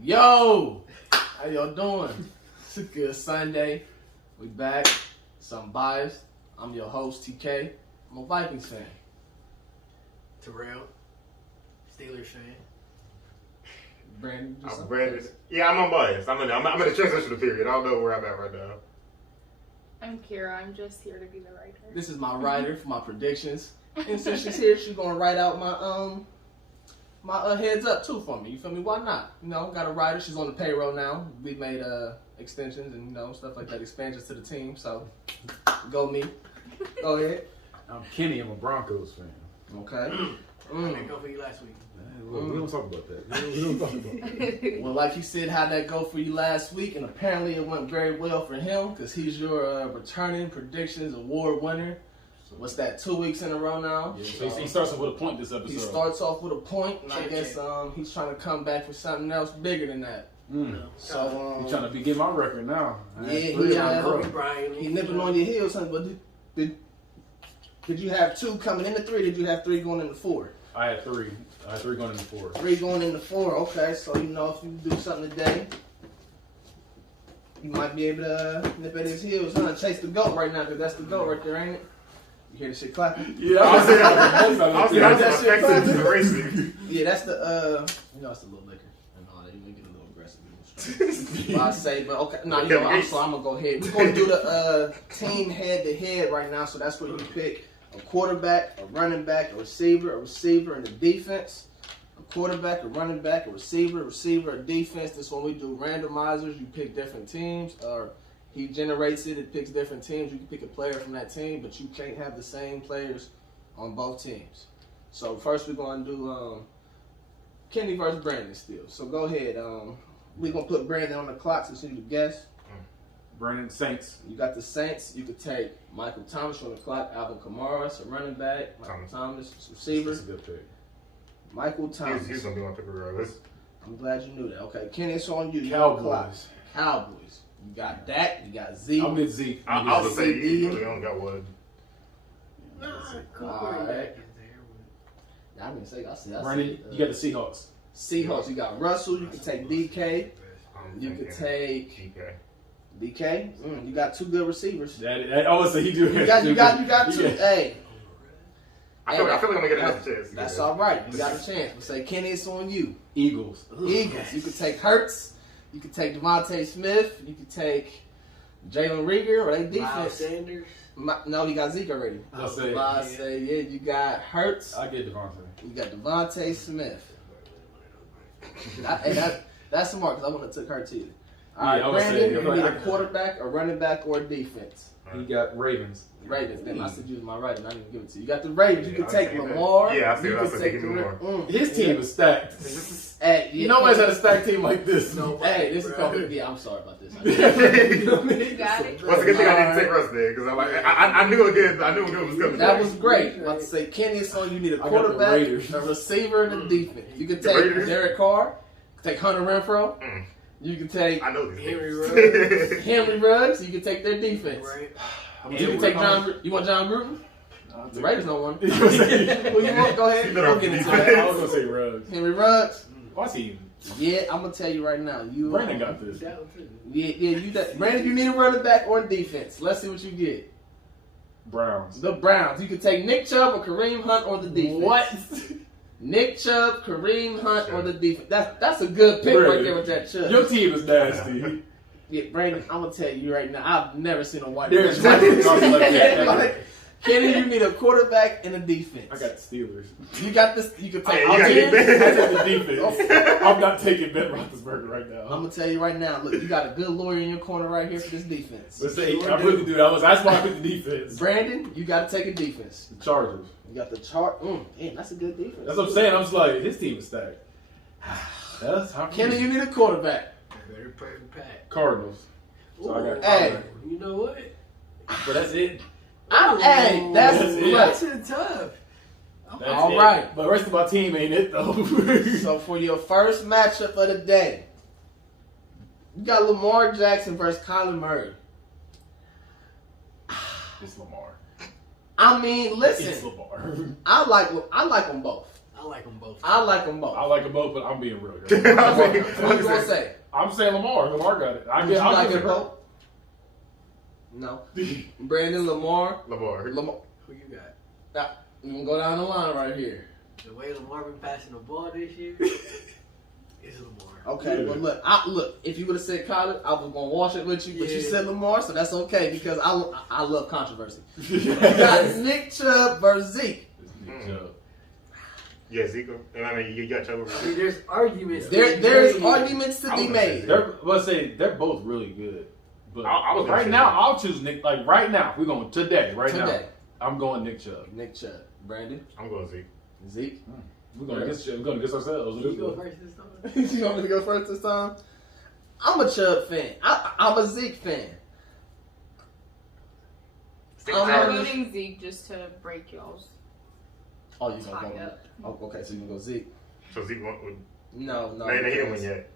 Yo, how y'all doing? It's a good Sunday. We back. It's Unbiased. I'm your host, TK. I'm a Vikings fan. Terrell, Steelers fan. Brandon, I'm Brandon. Yeah, I'm unbiased. I'm in the transitional period. I don't know where I'm at right now. I'm Kira. I'm just here to be the writer. This is my writer for my predictions. And since she's here, she's gonna write out my heads up too for me. You feel me? Why not? You know, got a writer. She's on the payroll now. We made extensions and stuff like that, expansions to the team. So go me. Go ahead. I'm Kenny. I'm a Broncos fan. Okay. How did it go for you last week? We don't talk about that. We don't talk about that. Well, like you said, how'd that go for you last week? And apparently it went very well for him because he's your returning predictions award winner. What's that, 2 weeks in a row now? Yeah, so he starts off with a point this episode. He starts off with a point, and I guess he's trying to come back for something else bigger than that. So he's trying to begin my record now. Yeah, he nipping on your heels, son. But did you have 2 coming into 3? Did you have 3 going into 4? I had 3. I had 3 going into 4. 3 going into 4. Okay, so if you do something today, you might be able to nip at his heels, huh? Chase the GOAT right now, because that's the GOAT right there, ain't it? You hear the shit clapping? Yeah, I was saying that shit clapping. Yeah, that's the it's the little liquor and all that. You may get a little aggressive. But I say, but okay, no, I'm gonna go ahead. We're gonna do the team head to head right now. So that's where you pick a quarterback, a running back, a receiver, and a defense. A quarterback, a running back, a receiver, a defense. This one we do randomizers. You pick different teams, or he generates it. It picks different teams. You can pick a player from that team, but you can't have the same players on both teams. So first we're gonna do Kenny versus Brandon still. So go ahead. We're gonna put Brandon on the clock so you can guess. Brandon Saints. You got the Saints. You could take Michael Thomas on the clock. Alvin Kamara, so running back. Michael Thomas, receiver. That's a good pick. Michael Thomas. He's gonna be my pick regardless. I'm glad you knew that. Okay, Kenny, it's on you. Cowboys. Cowboys. You got Dak. You got Zeke. I'm with Zeke. I'll just say you only got one. All right. I didn't say. I said. Brandon, you got the Seahawks. Seahawks. You got Russell. You can take DK. You could take DK. You got 2 good receivers. So he do. You got 2. Hey. I feel like I'm gonna get another chance. That's all right. You got a chance. We say, Kenny, it's on you. Eagles. You could take Hurts. You could take Devontae Smith. You could take Jalen Rieger or they defense. Miles Sanders. No, he got Zeke already. I say, yeah, you got Hurts. I get Devontae. You got Devontae Smith. That's smart because I wouldn't have took Hurts either. All right, Brandon, you need a quarterback, a running back, or a defense. He got Ravens. Then I said you was my right, and I didn't give it to you. You got the Ravens. You can take Lamar. Yeah, I see what I said. Lamar. His team is stacked. Hey, nobody's had a stacked team like this. Hey, this is probably. Yeah, I'm sorry about this. You got it. What's a good thing I didn't take Russ there because I knew a good was coming. That was great. I'm about to say, Kenny, so you need a quarterback, a receiver, and a defense. You can take Derek Carr. You can take Hunter Renfrow. You can take Henry Ruggs. You can take their defense. Right. You can take John. You want John Gruden? The Raiders don't want him. Who you want? Go ahead. We'll get into that. I was gonna say Ruggs. Henry Ruggs. Why's he even? Yeah, I'm gonna tell you right now. Brandon got this. Brandon, you need a running back or a defense. Let's see what you get. Browns. The Browns. You can take Nick Chubb or Kareem Hunt or the defense. What? Nick Chubb, Kareem Hunt, or the defense. That's a good pick right there with that Chubb. Your team is nasty. Yeah, Brandon, I'm gonna tell you right now. I've never seen a white There's man. like that. Kenny, you need a quarterback and a defense. I got the Steelers. You got this. You can take. I take the defense. I'm not taking Ben Roethlisberger right now. I'm gonna tell you right now. Look, you got a good lawyer in your corner right here for this defense. Let's say I really do. That's why I picked the defense. Brandon, you got to take a defense. The Chargers. You got the chart. Damn, that's a good defense. That's what I'm saying. I'm just like his team is stacked. That's how. Kenny, you need a quarterback. Better play the Pack. Cardinals. So I got. Hey, you know what? But that's it. Hey, that's tough. All right. But the rest of my team ain't it though. So for your first matchup of the day, you got Lamar Jackson versus Colin Murray. It's Lamar. I mean, listen. It's Lamar. I like them both. I like them both. I like them both. I like them both, but I'm being real here. What you gonna say? I'm saying Lamar. Lamar got it. You like it, bro? No. Brandon, Lamar. Lamar. Who you got? I'm gonna go down the line right here. The way Lamar been passing the ball this year is Lamar. Okay, well look, if you would have said Colin, I was gonna wash it with you, but you said Lamar, so that's okay because I love controversy. You got Nick Chubb versus Zeke. Nick Chubb. Yeah, Zeke. I mean, you got Chubb. I mean, there's arguments. There's arguments to be made. They're both really good. But right now, I'll choose Nick. Like right now, we're going today. Now, I'm going Nick Chubb. Nick Chubb. Brandon. I'm going Zeke. Zeke. We're going against ourselves. You go first this time. You want me to go first this time? I'm a Chubb fan. I'm a Zeke fan. I'm voting Zeke just to break y'all's. Oh, you gonna go? Oh, okay, so you can go Zeke. So Zeke won? No. They didn't win yet.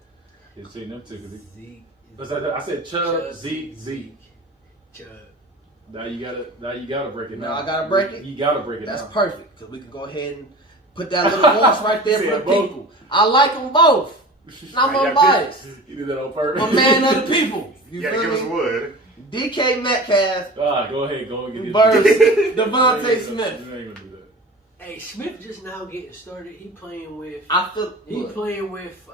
You've seen them too. Zeke. I said Chubb, Zeke. Chubb. Now you gotta break it down. Now I gotta break it. You gotta break it down. That's perfect because we can go ahead and put that little voice right there for the people. I like them both. I'm unbiased. You did that on purpose. I'm a man of the people. You gotta give us wood. DK Metcalf go ahead, go and get it. versus Devontae Smith. You ain't gonna do that. Hey, Smith just now getting started. He playing with. I feel he playing with.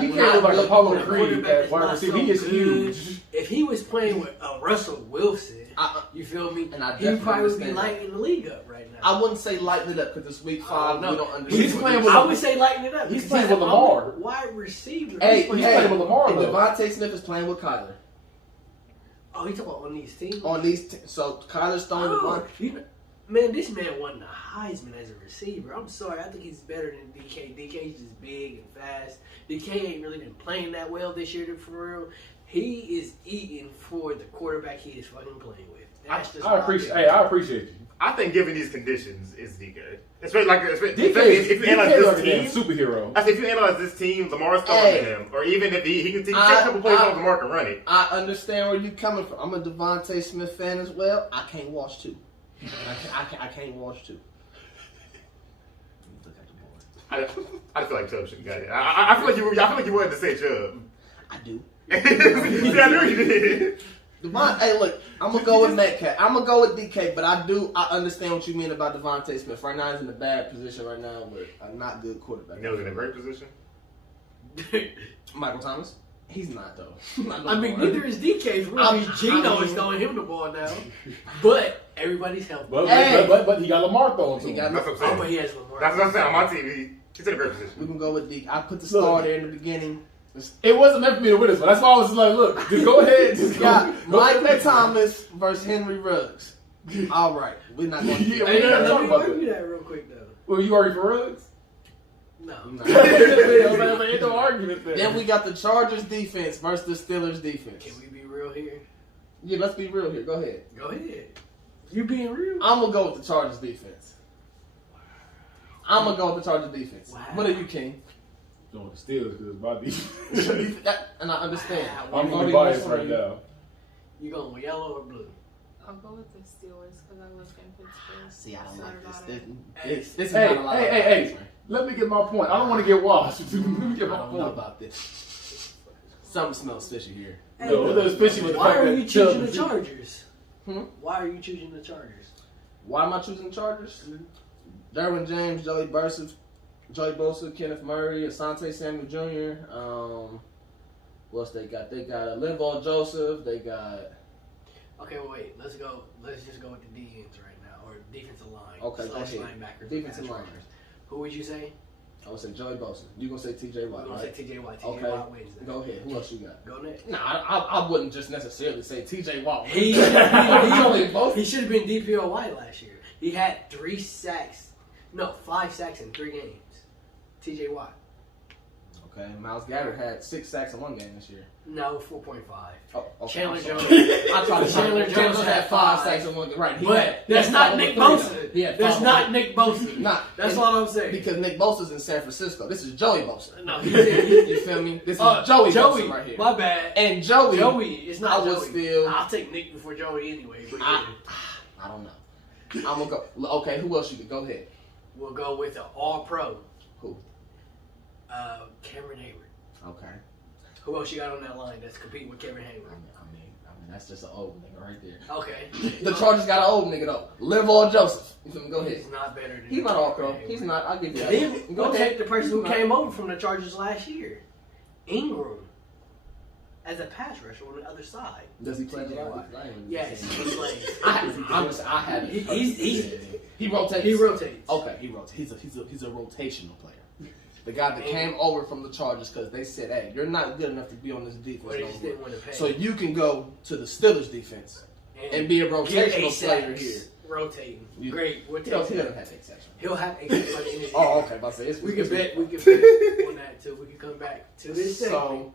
He can't look like Apollo Creed quarterback at wide receiver. so He is good. huge. If he was playing with Russell Wilson, you feel me? And I he probably would be understand lighting the league up right now. I wouldn't say lighten it up because it's week 5. no. We don't understand. He's playing with. I would say lighten it up. He's playing with Lamar. Wide receiver. Hey, He's playing with Lamar, and though. Devontae Smith is playing with Kyler. Oh, he talking about on these teams. On these, so Kyler's throwing the ball. Man, this man won the Heisman as a receiver. I'm sorry, I think he's better than DK. DK's just big and fast. DK ain't really been playing that well this year, for real. He is eating for the quarterback he is fucking playing with. I appreciate you. I think given these conditions, it's DK. Especially if you analyze this team, superhero. I said if you analyze this team, Lamar's throwing to him, or even if he can take a couple plays off Lamar can run it. I understand where you're coming from. I'm a Devontae Smith fan as well. I can't watch two. I can't watch two. Look at the board. I feel like Chubb should have got it. I feel like you wanted to say Chubb. I do. I knew you did. Hey, look, I'm gonna go with Metcalf. I'm gonna go with DK, but I understand what you mean about Devontae Smith. Right now, he's in a bad position right now with a not good quarterback. He was in a great position. Michael Thomas. He's not though. I mean, neither is DK. Gino is throwing him the ball now, but everybody's healthy. But he got Lamar throwing to him. That's what I'm saying. But he has Lamar. That's what I'm saying. On my team, he's in a great position. We can go with D. I put the star there in the beginning. It wasn't meant for me to win this one. That's why I was just like, look, just go ahead. Just got Michael Thomas versus Henry Ruggs. All right, we're not going to do Hey, gotta talk let me about argue that real quick though. Well, you argue for Ruggs? No. Ain't no argument there. Then we got the Chargers defense versus the Steelers defense. Can we be real here? Yeah, let's be real here. Go ahead. Go ahead. You being real? I'm going to go with the Chargers defense. I'm going to go with the Chargers defense. Wow. What are you, King? Going with the Steelers because it's my defense. And I understand. I'm going to bias right now. You going with yellow or blue? I'll go with the Steelers because I live in Pittsburgh. See, I don't Sorry like about this. it. This is not a lot. Hey. Let me get my point. I don't want to get washed. Let me get I my don't know point. about this. Something smells fishy here. Hey, No, it's fishy with the why fact are that you choosing Chubb the is- Chargers? Why are you choosing the Chargers? Why am I choosing the Chargers? Derwin James, Joey Bosa, Kenneth Murray, Asante Samuel Jr. What else they got? They got Linval Joseph. They got. Okay, wait. Let's just go with the D ends right now, or defensive line. Okay, go ahead. Linebackers. Defensive lineers. Who would you say? I would say Joey Bosa. You gonna say T.J. Watt? I'm gonna Right? say T.J. Watt. Okay. T.J. Watt wins that. Go ahead. Who else you got? Go next. Nah, I wouldn't just necessarily say T.J. Watt. He should have been DPOY last year. He had 5 sacks in 3 games. T.J. Watt. Okay, Myles Garrett had 6 sacks in 1 game this year. No, 4.5. Oh, okay. Chandler Jones. I thought Chandler Jones had 5 sacks in 1 game. Right, But that's not Nick Bosa. That's not Nick Bosa. Nah, That's all I'm saying. Because Nick Bosa's in San Francisco. This is Joey Bosa. No, You feel me? This is Joey Bosa right here. My bad. And Joey, it's not I would Joey. still. I'll take Nick before Joey anyway. But I don't know. I'm gonna go. Okay, who else you could go ahead? we'll go with an All-Pro, Who? Cameron Hayward. Okay. Who else you got on that line that's competing with Cameron Hayward? I mean, that's just an old nigga right there. Okay. The Chargers got an old nigga though. LeVar Joseph. You feel me? Go ahead. He's not better than. He's not all pro. He's not. I'll give you that. Then Go go ahead. take the person who came over from the Chargers last year, Ingram, as a pass rusher on the other side. Does he play the line? Yes, he plays. I have it. He rotates. He rotates. Okay, he rotates. He's a rotational player. The guy that came over from the Chargers because they said, "Hey, you're not good enough to be on this defense Well, they just didn't want to pay. so you can go to the Steelers defense and be a rotational player here." Rotating. You, Great. He doesn't have 8 sacks. He'll have 8 sacks by the end of the year. Oh, okay. But I say We can bet on that too. We can come back to this segment. So,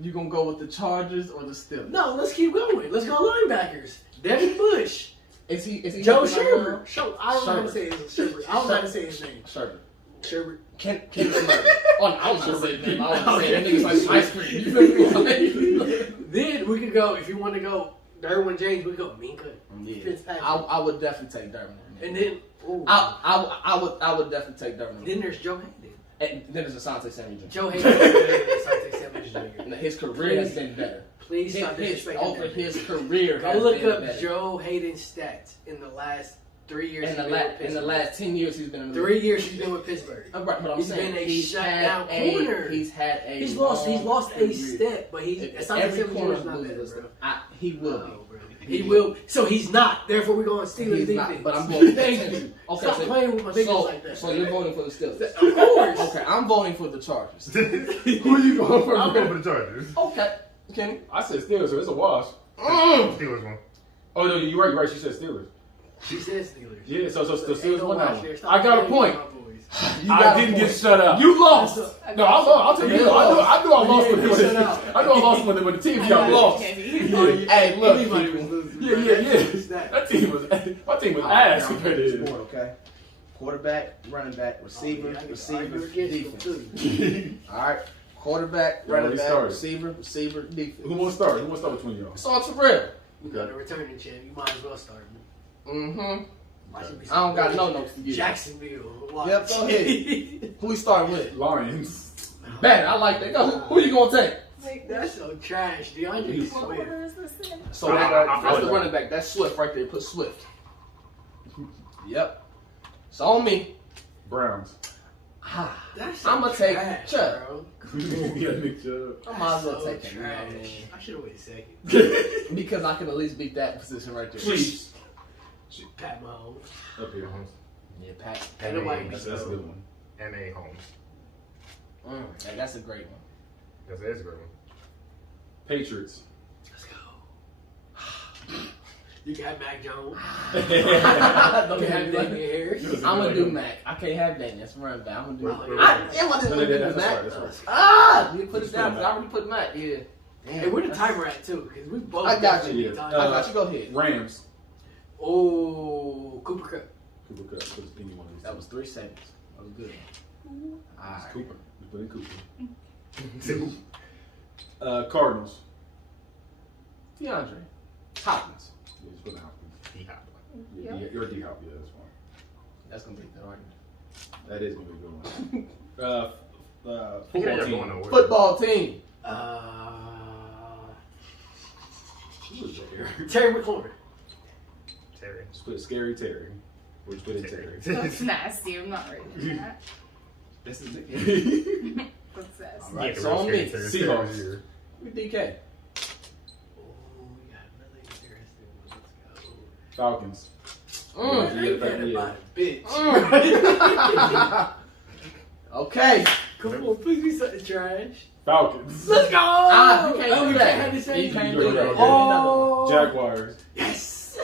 you gonna go with the Chargers or the Steelers? No, let's keep going. Let's go linebackers. Devin Bush. Is he Joe Sherbert. I don't know how to say his Sherbert. I don't know how to say his name. Sherbert. Sherbert. Ken Sherbert. Oh, no, I was not saying his name. I was saying that nigga's like ice cream. You feel me? Then we could go, if you want to go Derwin James, we go Minka. Yeah. Fitzpatrick. I would definitely take Derwin. And then I would definitely take Derwin. Then there's Joe Hayden. And then there's Asante Samuel Jr. Joe Hayden is better than Asante Samuel Jr. His career has been better. Please stop disrespecting over that. his career Go has look been up better. Joe Hayden's stats in the last 3 years. In the last 10 years, he's been in the 3 years he's been with Pittsburgh. Right, but I'm He's saying been a he's shutdown had corner. He's lost a career. step, but he's Every Asante corner Samuel Jr. is not better, loses. bro. He will be. No, bro. He will. So he's not. Therefore, we're going Steelers He's defense. not, but I'm going. Thank you. Okay, Stop so, playing with my fingers like that. So you're voting for the Steelers? Of course. Okay, I'm voting for the Chargers. Who are you going for? I'm going for the Chargers. Okay, Kenny. I said Steelers, so it's a wash. Steelers won. Oh no, you're right. She said Steelers. She says Steelers. Yeah, so the Ain't Steelers no won watch that one. there. Stop I got a playing point. with my boys. I didn't get shut out. You lost. No, I lost. I'll tell you. I knew I lost when Shut up. I knew I lost when the team got lost. Hey, look. Anybody was losing. Yeah. That team was my team was ass compared to his. Okay. Quarterback, running back, receiver, defense. defense. All right. Quarterback, Yeah, running we back, started. receiver, defense. Who wants to start? Who wants to start between y'all? So Terrell. You got a returning champ. You might as well start. Mm-hmm. Why should we I don't got start no notes for you. Jacksonville. Watch. Yep, go ahead. Who we starting with? Lions. Better. I like that. Go. Who you gonna take? Like, That's so trash. DeAndre what Swift. order is this in? So I that's the like running back. That's Swift right there. Put Swift. Yep. It's on me. Browns. That's I'm gonna take trash, Chubb. bro. Yeah, Nick Chubb. I might as well So take him. You know what I trash. mean? I should have waited second. Because I can at least beat that position right there. Chiefs. Pat Mahomes. Up here. Yeah, Pat. Ain't nobody And beat That's a good one. A. Holmes. Yeah, that's a great one. That's a great one. Patriots. Let's go. You can have Mac Jones. Don't You can have have Damian that. Harris. I'm gonna do Mac. I can't have that. That's running back. I'm gonna do. Right. I wasn't gonna do That's Mac. right. That's right. Ah, you put it Just down. put it I already put Mac. Yeah. Damn, Hey, where the that's- timer at too? Because we both. I got definitely you. need time. I got you. Go ahead. Rams. Oh, Cooper Cup. Cooper Cup. Put any one of these. That was 3 seconds. That was good. It's Alright. Cooper. We put in Cooper. Cardinals. DeAndre Hopkins. Yeah, just put in Hopkins. D-Hop. Yeah, Yep. you're D-Hop. Yeah, that's fine. That's gonna be the argument. That is going to be a good one. Yeah, Football you're team. going nowhere. Football team. Who was there? Terry McLaurin. Terry. Just put Scary Terry. Or just put in Terry. That's nasty. I'm not reading that. This is it. That's nasty. Right, Yeah, so on me. Seahawks. We DK. Oh, we got another interesting one. Let's go. Falcons. Mm. Ain't that Yeah. about a bitch? Okay. Come on, please be something trash. Falcons. Let's go! Ah, you can't Oh, do we that. can't have the same You can't thing. do that. Oh, Jaguars. yes!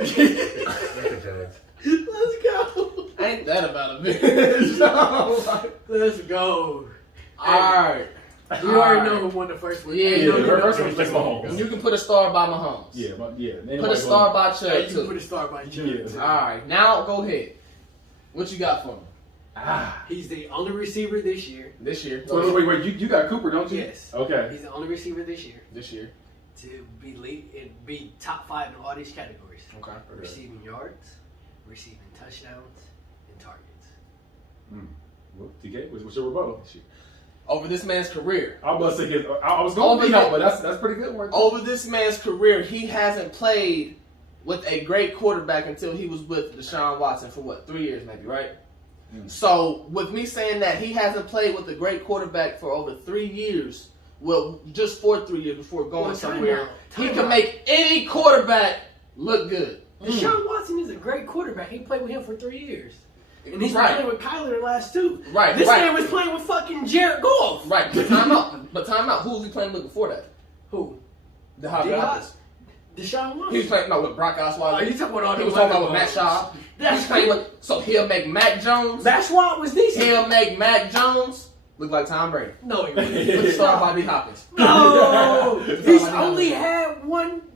That's the Jags. Let's go! Ain't that about a bitch? Let's go. Alright. We already know who won the first one. Yeah, Ain't Yeah, no her need first to- one was just Mahomes. And you can put a star by Mahomes. Yeah, Put a star by Hey, Chubb you can put too. a star by Chubb. Yeah. Alright, now go ahead. What you got for me He's the only receiver this year. this year? Wait. You got Cooper, don't you? Yes. Okay. He's the only receiver this year This year. to be lead and be top 5 in all these categories: Okay. receiving yards, receiving touchdowns, and targets. Well, TK, what's your rebuttal? Over this man's career. I was about to say, I was going to be no, but that's pretty good one. Over this man's career, he hasn't played with a great quarterback until he was with Deshaun Watson for 3 years maybe, right? So with me saying that he hasn't played with a great quarterback for over 3 years, well, just for 3 years before going somewhere, he can make any quarterback look good. Deshaun Watson is a great quarterback. He played with him for 3 years. And he's been playing with Kyler the last 2. Right. This man was playing with fucking Jared Goff. Right. But time out. Who was he playing with before that? Who? The Hopkins. Deshaun Watson. He was playing with Brock Osweiler. Oh, you talking about all He was talking about Matt Schaub. He's playing with, so he'll make Mac Jones. Matt Schaub was decent. He'll make Mac Jones look like Tom Brady. No, he wouldn't. Let's start by D Hopkins. No, he's only had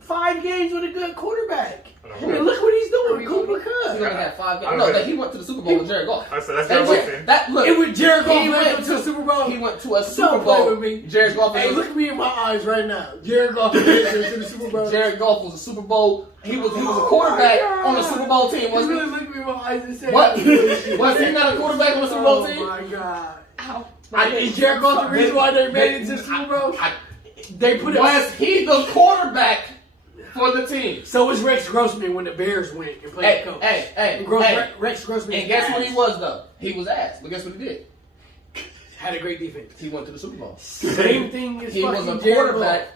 5 games with a good quarterback. I mean, look what he's doing. Cooper Kupp. He only had 5 games. No, he went to the Super Bowl with Jared Goff. I said that's Jared Watson. It was Jared Goff went to the Super Bowl. He went to a Super Bowl. With me. Jared Goff. Hey, look at me in my eyes right now. Jared Goff went to the Super Bowl. Jared Goff was a Super Bowl. He was a quarterback on the Super Bowl team, wasn't he? Really look at me in my eyes and say, what? Was he not a quarterback on the Super Bowl team? Oh my God. Ow. Is Jared Goff the reason why they made it to the Super Bowl? They put it. Was he the quarterback for the team? So was Rex Grossman when the Bears went and played the coach. Rex Grossman. And guess what he was though? He was ass. But guess what he did? Had a great defense. He went to the Super Bowl. Same thing as he was a Jared quarterback.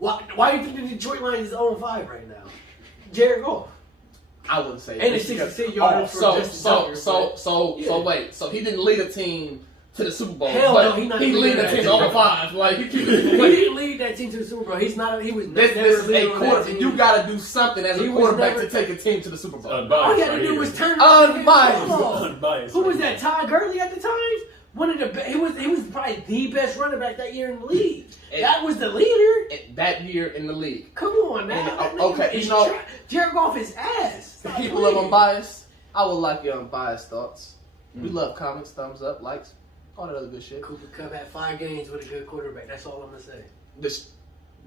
Goff. Why do you think the Detroit Lions is 0-5 right now? Jared Goff. I wouldn't say. And it's 66 yards for Justin Tucker. So wait. So he didn't lead a team to the Super Bowl. Hell no, he lead the team to 0-5. Like he didn't lead that team to the Super Bowl. He's not. He was. This is a quarterback. You got to do something as a quarterback to take a team to the Super Bowl. All you had to do was turn Unbiased. Who was that? Ty Gurley at the time. One of the he was probably the best running back that year in the league. That was the leader that year in the league. Come on now. Okay, you know, Jared Goff is ass. The people of Unbiased, I would like your unbiased thoughts. We love comments, thumbs up, likes, all that other good shit. Cooper Kupp had 5 games with a good quarterback. That's all I'm gonna say.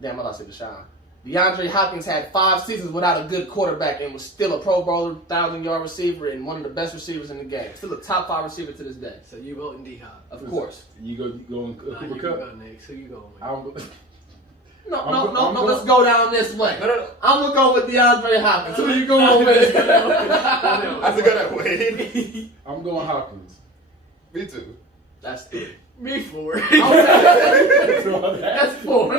Damn, I lost it to Deshaun. DeAndre Hopkins had 5 seasons without a good quarterback and was still a Pro Bowler, 1,000-yard receiver, and one of the best receivers in the game. Still a top 5 receiver to this day. So you voting D-Hop? Of course. You going Cooper Kupp? You go next. Who you going with? No, let's go down this way. I'm going to go with DeAndre Hopkins. Who you going with? I have to go that way. I'm going Hopkins. Me too. That's 3. Me 4. That's 4. I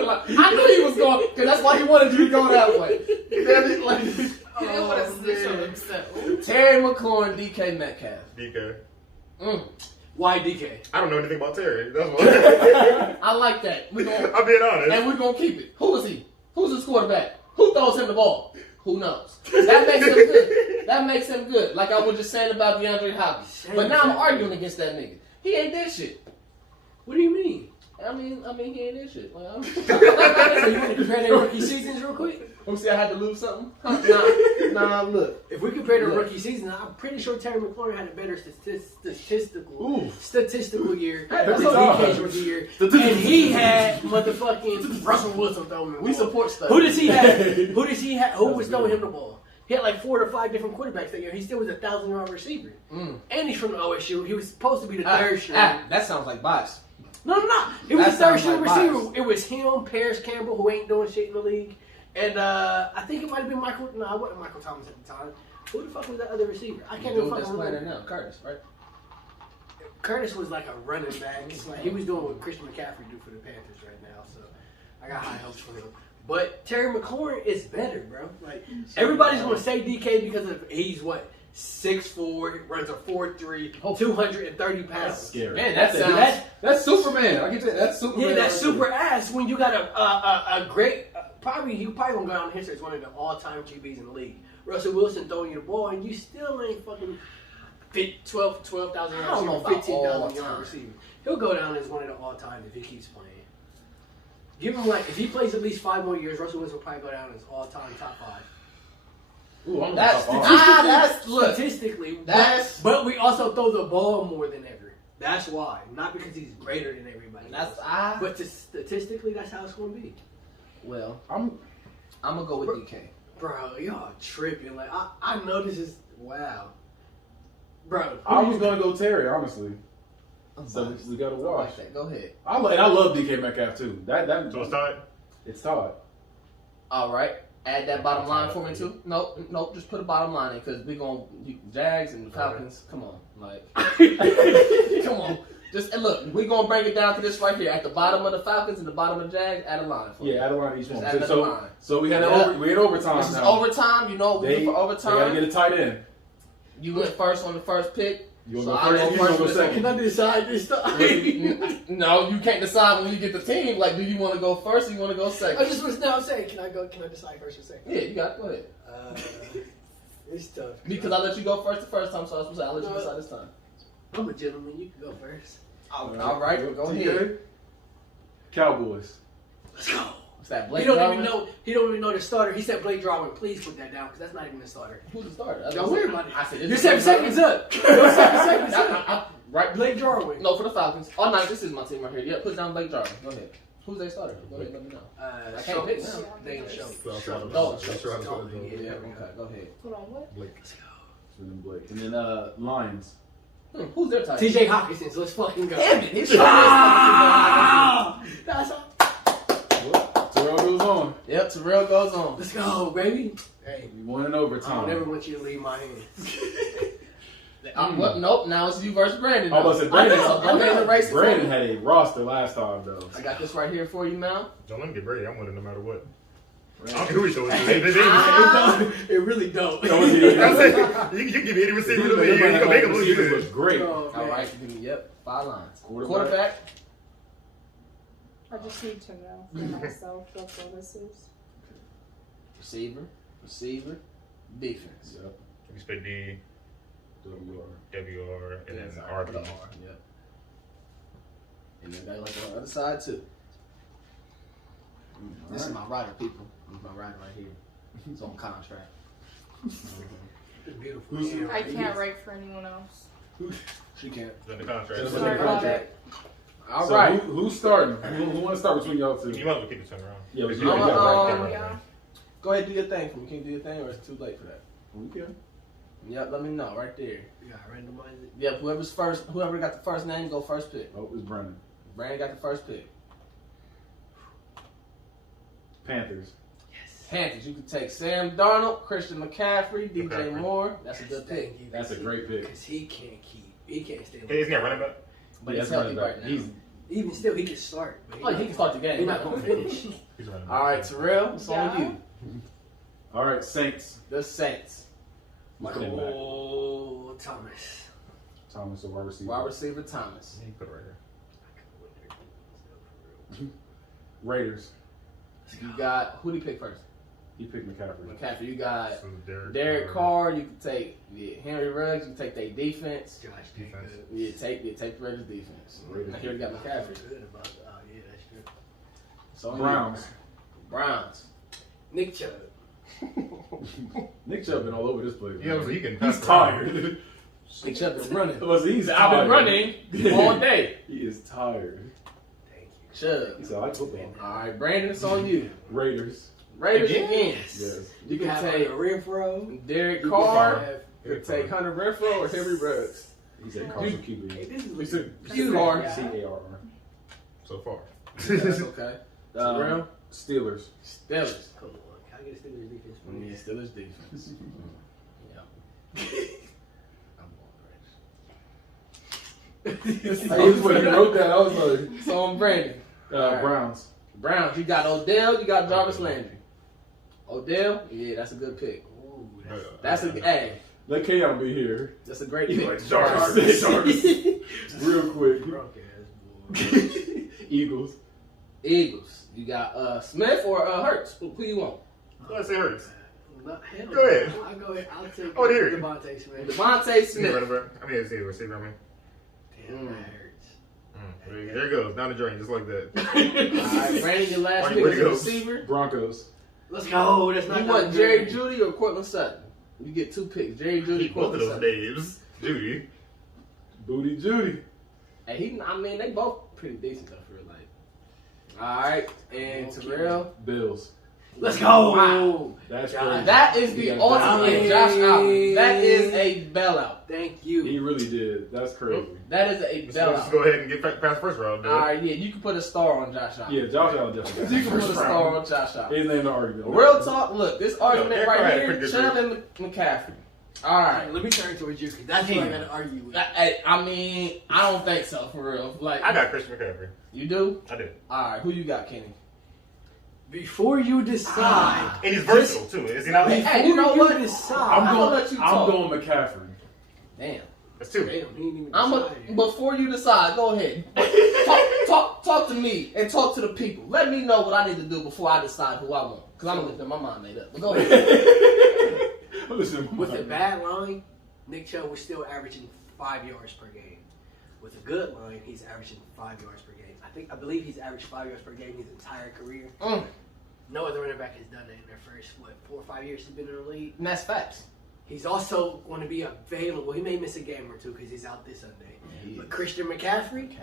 knew he was going, because that's why he wanted you to go that way. He didn't want to snitch on himself. Terry McLaurin, DK Metcalf. DK. Why DK? I don't know anything about Terry. That's why. I like that. I'm being honest. And we're going to keep it. Who is he? Who's his quarterback? Who throws him the ball? Who knows? That makes him good. That makes him good. Like I was just saying about DeAndre Hopkins. But now I'm arguing against that nigga. He ain't that shit. What do you mean? I mean, he ain't that shit. Like, so you want to compare their rookie seasons real quick? Who see I had to lose something? Nah, look. If we compare the rookie season, I'm pretty sure Terry McLaurin had a better statistical year than DK's rookie year. And he had motherfucking Russell Wilson throwing him. We support stuff. Who does he have? Who was throwing him the ball? He had like 4 to 5 different quarterbacks that year. He still was a 1,000-yard receiver. And he's from OSU. He was supposed to be the third string. That sounds like bias. No. It was the third string receiver. Bias. It was him, Paris Campbell, who ain't doing shit in the league. And I think it might have been Michael. No, it wasn't Michael Thomas at the time. Who the fuck was that other receiver? I can't even fucking remember. Now, Curtis, right? Curtis was like a running back. Like he was doing what Christian McCaffrey do for the Panthers right now. So I got high hopes for him. But Terry McLaurin is better, bro. Like everybody's gonna say DK because of he's 6'4", runs a 4.3, 230 pounds. That's scary. Man, that's Superman. I can tell you, that's Superman. Yeah, that's super ass when you got a great. You probably gonna go down in history as one of the all-time QBs in the league. Russell Wilson throwing you the ball and you still ain't fucking 12,000 yards, 15,000 yard receiver. He'll go down as one of the all-time if he keeps playing. Give him if he plays at least 5 more years, Russell Wilson will probably go down as all-time top 5. Ooh, Statistically, but we also throw the ball more than ever. That's why, not because he's greater than everybody. But statistically, that's how it's gonna be. Well, I'm gonna go with DK. Bro, y'all tripping. Like I know this is wow. Bro. I was gonna go Terry, honestly. So we got to I watch. like that. Go ahead. I love DK Metcalf too. So it's tied? It's tied. All right. Add that bottom line for me too. Nope. Just put a bottom line in because we gonna Jags and the Falcons. Come on, like, come on. Just and look, we gonna bring it down to this right here at the bottom of the Falcons and the bottom of the Jags. Add a line. For Yeah, add a line each Just one. add another line. So we had we had overtime. This is now. overtime. You know what we do for overtime. They gotta get a tight end. You went first on the first pick. You So want to go first? You want to go second? Can I decide this time? No, you can't decide when you get the team. Like, do you want to go first or you want to go second? I just was now saying, can I decide first or second? Yeah, you got it. Go ahead. It's tough. Because I let you go first the first time, so I was supposed to say, I'll let you decide this time. I'm a gentleman. You can go first. All right, well, go ahead. Cowboys. Let's go. What's that, Blake He don't Jarwin? even know. He don't even know the starter. He said Blake Jarwin. Please put that down because that's not even the starter. Who's the starter? Don't worry about it. I said, Your 7 seconds up. Your 7 seconds up. Right, Blake Jarwin. No, for the Falcons. Oh, no, this is my team right here. Yeah, put down Blake Jarwin. Go ahead. Who's their starter? Go ahead, let me know. I can't pick now. They ain't show. Oh, yeah, okay, go ahead. Hold on, what? Let's go. So then Blake. And then Lions. Who's their tight end? TJ Hawkinson. So let's fucking go. Damn it, he's That's all. Terrell goes on. Yep, Terrell goes on. Let's go, baby. Hey, We won in I overtime. never want you to leave my hands. Nope, now it's you versus Brandon. I was about to say, Brandon, Go ahead and erase it for Brandon me. had a roster last time, though. I got this right here for you now. Don't let me get ready. I'm winning no matter what. I Right. don't care who he shows. It really don't. You can give me any receiver to me. You can make him look good. Looks great. Oh, All man. right, yep, 5 lines. Quarterback. I just need to know for myself what this is. Receiver, defense. Yep. You expect D, WR, and then R. RB. Yep. And then they like on the other side too. This is my rider, people. This is my rider right here. It's on contract. It's beautiful. Who's- Yeah, I can't write for anyone else. She can't. It's in the contract. Just Sorry about it. All So right. who's starting? Who want to start between y'all two? You might as well keep it turn around. Yeah, we Because can. you already got Um, right yeah. there. Go ahead, do your thing for me. Can you do your thing, or it's too late for that? Okay. Yep, let me know right there. You gotta randomize it. Yep, whoever got the first name, go first pick. Oh, it's Brandon. Brandon got the first pick. Panthers. Panthers, you can take Sam Darnold, Christian McCaffrey, DJ McCaffrey. Moore. That's a good pick. Thank you. That's a great pick. Because he can't stay. Hey, isn't that running back? But Yeah, he's that's healthy running right back. now. Even still, he can start. But Oh, he can start the game. He's not gonna finish. He's running back. All right, Terrell, it's on Yeah. you. All right, Saints. The Saints. Oh, Thomas. Thomas, a wide receiver. Wide receiver Thomas. You put it right here. Raiders. You got, who do you pick first? He picked McCaffrey. McCaffrey. You got So Derek Carr. You can take Henry Ruggs. You can take their defense. Josh Defense. Jacobs. Take the Raiders defense. Raiders I hear you got McCaffrey. Good about that. Oh, yeah, that's true. So Browns. Browns. Nick Chubb. Nick Chubb been all over this place. Yeah, man. so you can He's pass tired. Nick Chubb been running. He's I've tired. been running all day. He is tired. Thank you. Chubb. He said, I like football. All right, Brandon, it's on you. Raiders. Raiders Again? again. Yes. You can have take a Renfro. Derek You Carr. can have- You can take Hunter Renfro or Henry Ruggs. He said Carson Hey, QB. this is We said You- Carr. Yeah. C-A-R-R. so far. That's okay. Terrell? Steelers. Steelers. Come on. Can I get a Steelers defense for Yeah, me? Steelers defense. Yeah. I'm going Raiders. I was when you wrote that, I was like, So I'm Brandon. Alright. Browns. Browns, you got Odell, you got Jarvis Landry. Odell, yeah, that's a good pick. Ooh, That's a hey, Let K-On be here. that's a great He's pick. like, Jarvis. Real quick. drunk ass boy. Eagles. Eagles, you got Smith or Hurts. Who you want? Let's say Hurts. Not hell. Go ahead. I'll go ahead. I'll take Oh, there. Devontae Smith. Devontae He's a Smith. running back. I mean, it's a receiver, I mean. Damn, that hurts. There it goes, down the drain, just like that. Alright, Brandon, your last Where pick you is a go? receiver. Broncos. Let's go. That's not You gonna want be Jerry good. Judy or Cortland Sutton? You get 2 picks. Jerry Judy, Keep both of Cortland those Sutton. names. Judy. Booty Judy. Hey, I mean, they both pretty decent though, for real. Like, all right, and Terrell, Bills. Let's go. Wow. That's Josh. crazy. That is the ultimate Josh Allen. That is a bailout. Thank you. He really did. That's crazy. That is a Let's bailout. go ahead and get past first round. All right, yeah, you can put a star on Josh Allen. Yeah, Josh Allen definitely. You can put a star on Josh Allen. His name no argument. Real talk. Look, this argument Derek right Carr had a here, pretty good Chubb and McCaffrey. All right. Let me turn towards you because that's what I got to argue with. I mean, I don't think so for real. Like, I got Christian McCaffrey. You do? I do. All right, who you got, Kenny? Before you decide, And he's versatile too. Is he not? Hey, you know what? Decide. I'm gonna let you talk. I'm going McCaffrey. Damn. That's two. Damn, he didn't even I'm decide. before you decide, go ahead. Talk to me and talk to the people. Let me know what I need to do before I decide who I want. Because I'm gonna get my mind made up. But go ahead. Listen, With a bad line, Nick Chubb was still averaging 5 yards per game. With a good line, he's averaging 5 yards per game. I believe he's averaged 5 yards per game his entire career. No other running back has done that in their first 4 or 5 years he's been in the league. And that's facts. He's also going to be available. He may miss a game or two because he's out this Sunday. But Christian McCaffrey,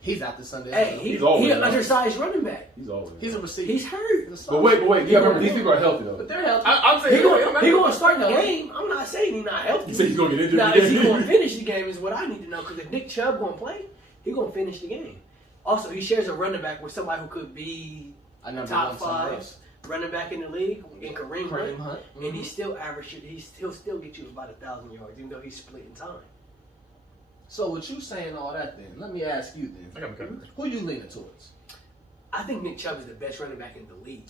he's out this Sunday. hey, he's an undersized running back. He's always. He's a receiver. He's hurt. But wait. You remember, these people are healthy though. But they're healthy. I'm saying He's going to start the game. I'm not saying he's not healthy. You say he's going to get injured Now, again? is he going to finish the game is what I need to know. Because if Nick Chubb going to play, he's going to finish the game. Also, he shares a running back with somebody who could be top 5 running back in the league in Kareem Hunt. And he's still averaging. He'll still get you about 1,000 yards, even though he's splitting time. So with you saying all that, then let me ask you then. I got McCaffrey. Who you leaning towards? I think Nick Chubb is the best running back in the league.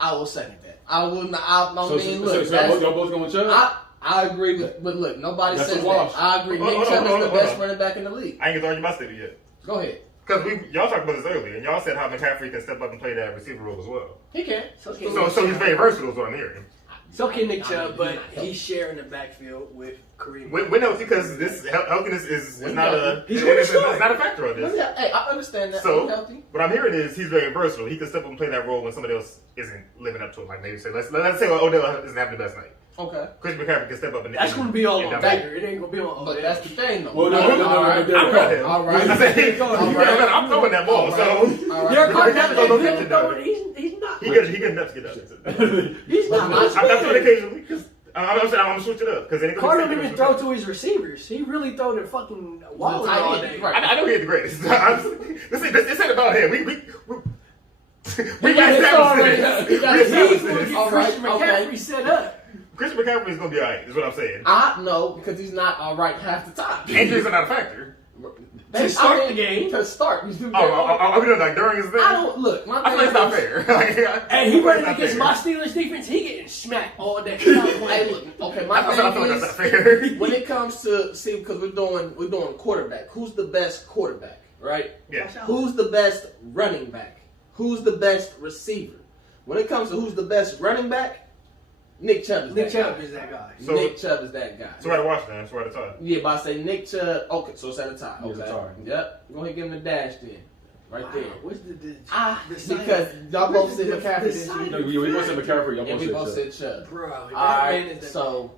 I will second that. I will not. I mean, so look, y'all both going Chubb? I agree with, but look, nobody That's says a wash. that. I agree. Hold Nick Chubb on, is the best running back in the league. I ain't get to argue my statement yet. Go ahead. Because y'all talked about this earlier, and y'all said how McCaffrey can step up and play that receiver role as well. He can. So he's very versatile is what I'm hearing. So can Nick Chubb, but he's sharing the backfield with Kareem. When healthy, because this healthiness is not a factor on this. Hey, I understand that. So healthy. what I'm hearing is he's very versatile. He can step up and play that role when somebody else isn't living up to it. Like maybe say let's say Odell isn't having the best night. Okay. Christian McCaffrey can step up and That's going to be all on Baker. It ain't going to be on. But that's the thing, though. Well, no. All right. I'm throwing that ball. So Derek Carr he's not. he good enough to get up. He's not. I'm doing it occasionally because I'm saying I'm gonna switch it up because Carr don't even throw to his receivers. He really throw to fucking Waller all day. I know he's the greatest. This ain't about him. We got his star right now. He's going to get Christian McCaffrey set up. Christian McCaffrey is gonna be alright. Is what I'm saying. No, because he's not all right half the time. Injuries are not a factor. To start the game. To start. Are we doing like during his thing? I don't look. I feel like it's not fair. Hey, he running against my Steelers defense. He getting smacked all day. Hey, look. Okay, my I feel like thing that's not is fair. when it comes to because we're doing quarterback. Who's the best quarterback? Right. Yeah. Who's the best running back? Who's the best receiver? When it comes to who's the best running back, Nick Chubb is that guy. So, Nick Chubb is that guy. So we're at a watch now. So we're at a tie. Yeah, but I say Nick Chubb. Okay, so it's at a tie. Yeah, it's a Okay. tie. Yep. Go ahead and give him the dash then. Right there. What's the Because y'all both said McCaffrey. No, we both said McCaffrey. Y'all And we both both said said Chubb. Bro, that Alright, man is so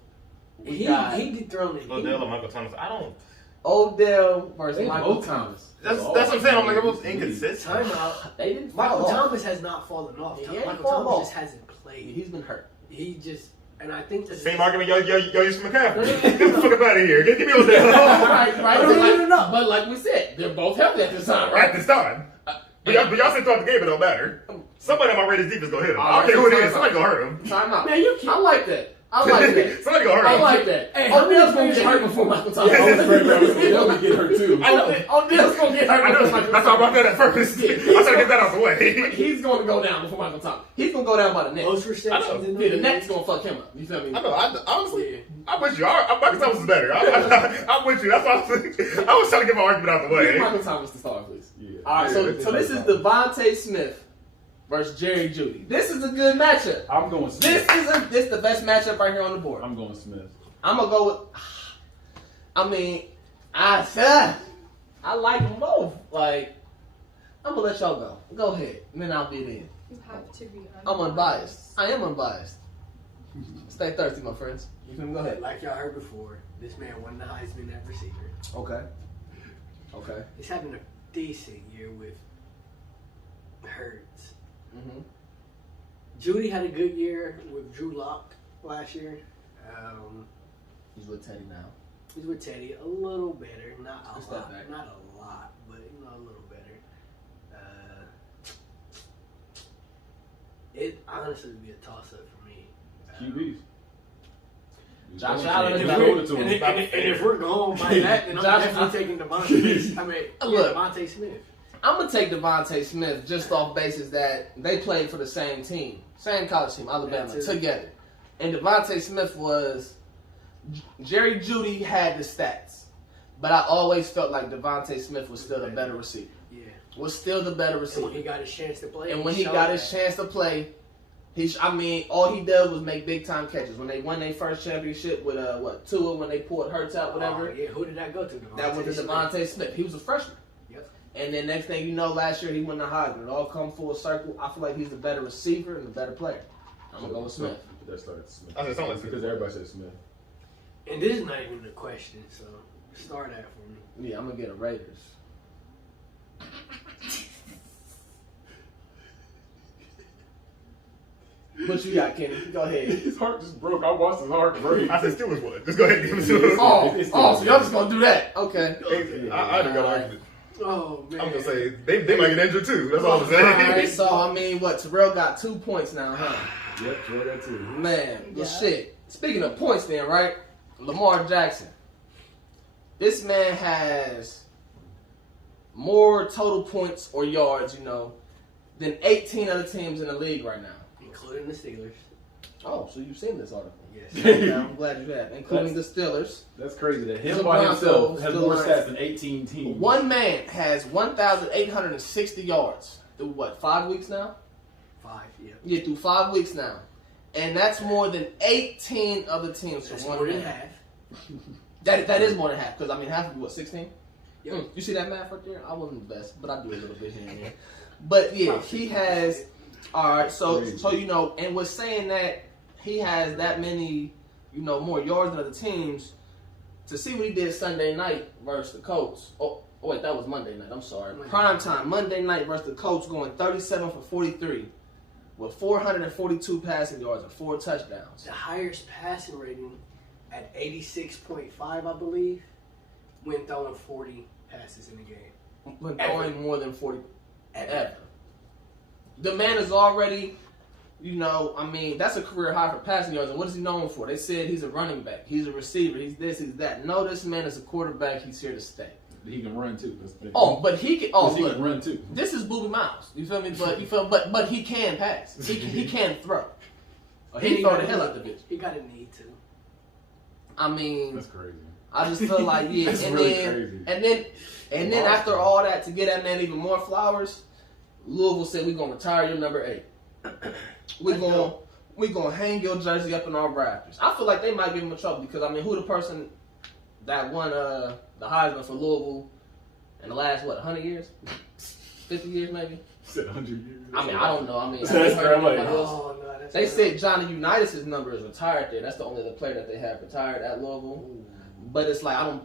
he dethroned him. Odell and Michael Thomas. I don't. Odell versus They Michael both Thomas. That's what I'm saying. I'm like, it was inconsistent. Timeout. They didn't Michael fall off. Thomas has not fallen off. He ain't Michael fall Thomas off. just hasn't played. He's been hurt. He just, and I think that's Same argument y'all used for McCaffrey. Get the fuck up out of here. Give me Odell. right. No. But like we said, they're both healthy at this time, right? At this time. But y'all said throughout the game it don't matter. Somebody on my Raiders defense gonna hit him. I don't care who it is. Somebody gonna hurt him. Time out. Man, you can't. I like that. Somebody gonna hurt him. I like that. Hey, Odell's gonna get hurt before Michael Thomas. Odell would get hurt too. Odell's gonna get hurt I know. before Michael That's why I brought that at first. I'm trying to get that out the way. He's going to go down before Michael Thomas. He's going to go down by the neck. Most receptions in the The neck's going to fuck him up. You feel me? I know. Honestly, I'm with you. Michael Thomas is better. I'm with you. That's why I was trying to get my argument out the way. Give Michael Thomas the star, please. Yeah. All right, so this is Devontae Smith versus Jerry Jeudy. This is a good matchup. I'm going Smith. This is the best matchup right here on the board. I'm going Smith. I'm gonna go with. I mean, I like them both. Like, I'm gonna let y'all go. Go ahead, and then I'll be in. You have to be unbiased. I'm unbiased. I am unbiased. Stay thirsty, my friends. You can go ahead. Like y'all heard before, this man won the Heisman at receiver. Okay. Okay. He's having a decent year with Hurts. Mm-hmm. Judy had a good year with Drew Lock last year. He's with Teddy now. He's with Teddy. A little better. Not a Step lot. back. Not a lot, but a little better. It honestly would be a toss-up for me. QBs. Josh Allen is And not if we're going by that, then I'm definitely taking Devontae Smith. I'm going to take Devontae Smith just off basis that they played for the same team. Same college team, Alabama, together. And Devontae Smith was... Jerry Jeudy had the stats. But I always felt like Devontae Smith was still the better receiver. Yeah. Was still the better receiver. And when he got his chance to play. And when he got his chance to play, all he did was make big time catches. When they won their first championship with Tua, when they pulled Hurts out, whatever. Yeah, who did that go to? That was to Devontae Smith. He was a freshman. Yep. And then next thing you know, last year he won the Heisman. It all come full circle. I feel like he's a better receiver and a better player. I'm gonna go with Smith. That started Smith. I said something Because everybody said Smith. And this is not even a question, so start that for me. Yeah, I'm gonna get a Raiders. What you got, Kenny? Go ahead. His heart just broke. I watched his heart break. I said Steelers would. Just go ahead and give it to us. So y'all just gonna do that? Okay. I done got an argument. Oh man. I'm gonna say they might get injured too. That's all I'm saying. Alright, so I mean, Terrell got 2 points now, huh? Yep, throw that too. Man, well, shit. Speaking of points, then, right? Lamar Jackson. This man has more total points or yards, than 18 other teams in the league right now. Including the Steelers. Oh, so you've seen this article? Yes. Okay, I'm glad you have, including the Steelers. That's crazy that him The by himself Broncos, has the more Lions. stats than 18 teams. One man has 1,860 yards through 5 weeks now? 5, yeah. Yeah, through 5 weeks now. And that's more than 18 other teams for That's one more than man. half. That is more than half, because half would be 16? Yep. You see that math right there? I wasn't the best, but I do a little bit here and there. But yeah, he has. All right, so and was saying that he has that many, more yards than other teams. To see what he did Sunday night versus the Colts. Oh wait, that was Monday night. I'm sorry. Prime time Monday night versus the Colts, going 37 for 43 with 442 passing yards and 4 touchdowns. The highest passing rating at 86.5, I believe, when throwing 40 passes in the game. When throwing more than 40 ever. The man is already, that's a career high for passing yards. And what is he known for? They said he's a running back. He's a receiver. He's this, he's that. No, this man is a quarterback. He's here to stay. He can run too. But he can. He can run too. This is Booby Miles. You feel me? But but he can pass. He can throw. He can throw the hell out the bitch. He got a need to. I mean, that's crazy. I just feel like That's really crazy. and then after all that, to get that man even more flowers, Louisville said we're gonna retire your number 8. We're gonna hang your jersey up in our rafters. I feel like they might give him a trouble because who the person that won the Heisman for Louisville in the last 100 years, 50 years maybe? Said 100 years. I don't know. They said Johnny Unitas' number is retired there. That's the only other player that they have retired at Louisville. But it's like I don't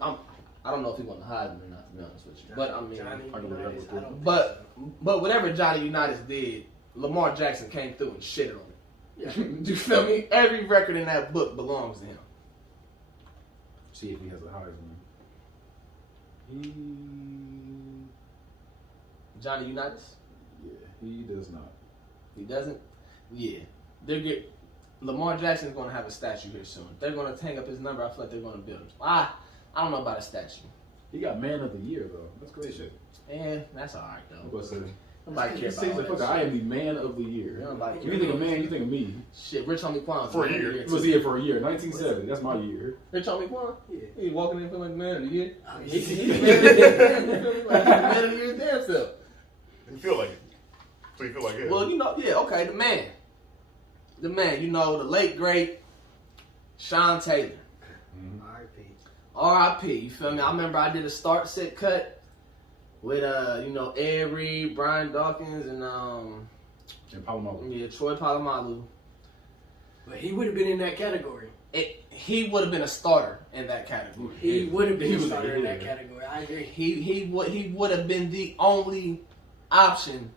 know if he won the Heisman or not, to be honest with you. But but whatever Johnny Unitas did, Lamar Jackson came through and shitted on it. Yeah. You feel me? Every record in that book belongs to him. See if he has a Heisman. Johnny Unitas? Yeah, he does not. He doesn't? Yeah. Lamar Jackson's going to have a statue here soon. They're going to hang up his number. I feel like they're going to build it. I don't know about a statue. He got Man of the Year, though. That's great shit. And that's all right, though. Nobody cares about that. I am the Man of the Year. Nobody You think of man, you think of me. Shit, Rich Homie Quan. For a year. He was here for a year. 1970. That's my year. Rich Homie Quan? Yeah. He walking in feeling like the man of the year. He's the Yeah. man of the year damn self. You feel like it. So you feel like it. Well, okay, the man. The man, the late, great Sean Taylor. R.I.P. R.I.P. You feel me? I remember I did a start sit cut with Ed Reed, Brian Dawkins, and Palomalu. Yeah, Troy Polamalu. But he would have been in that category. He would have been a starter in that category. He would have been He a was starter in that good. category. I agree. He would have been the only option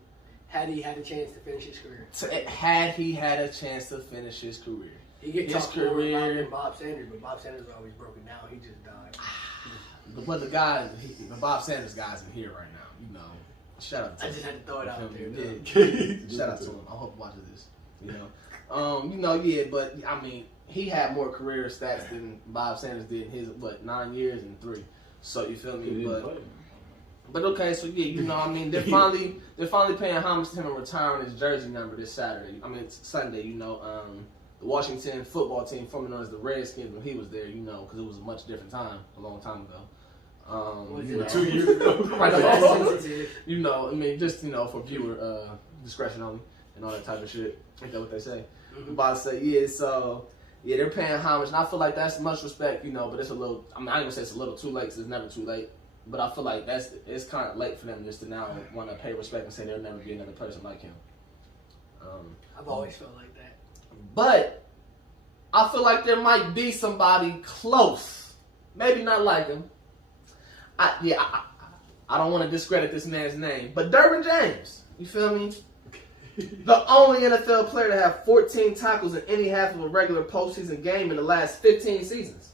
Had he had a chance to finish his career? Had he had a chance to finish his career. He gets talked more about than Bob Sanders, but Bob Sanders was always broken down. He just died. But the Bob Sanders guy's in here right now. You know, shout out to him. I just had to throw it out there. Shout out to him. I hope he watches this. You know, yeah. But I mean, he had more career stats than Bob Sanders did in his 9 years and 3. So you feel me? But okay, so yeah, you know, I mean, they're finally paying homage to him and retiring his jersey number this Saturday. I mean, it's Sunday. You know, the Washington football team, formerly known as the Redskins, when he was there, you know, because it was a much different time, a long time ago. 2 years ago. Right, you know, I mean, just, you know, for viewer discretion only and all that type of shit. Ain't that what they say? I'm about to say, yeah, so, yeah, they're paying homage, and I feel like that's much respect, you know, but it's a little, I mean, I ain't gonna say it's a little too late, because it's never too late, but I feel like it's kind of late for them just to now want to pay respect and say there'll never be another person like him. I've always felt like that. But I feel like there might be somebody close, maybe not like him. I don't want to discredit this man's name, but Derwin James, you feel me? The only NFL player to have 14 tackles in any half of a regular postseason game in the last 15 seasons.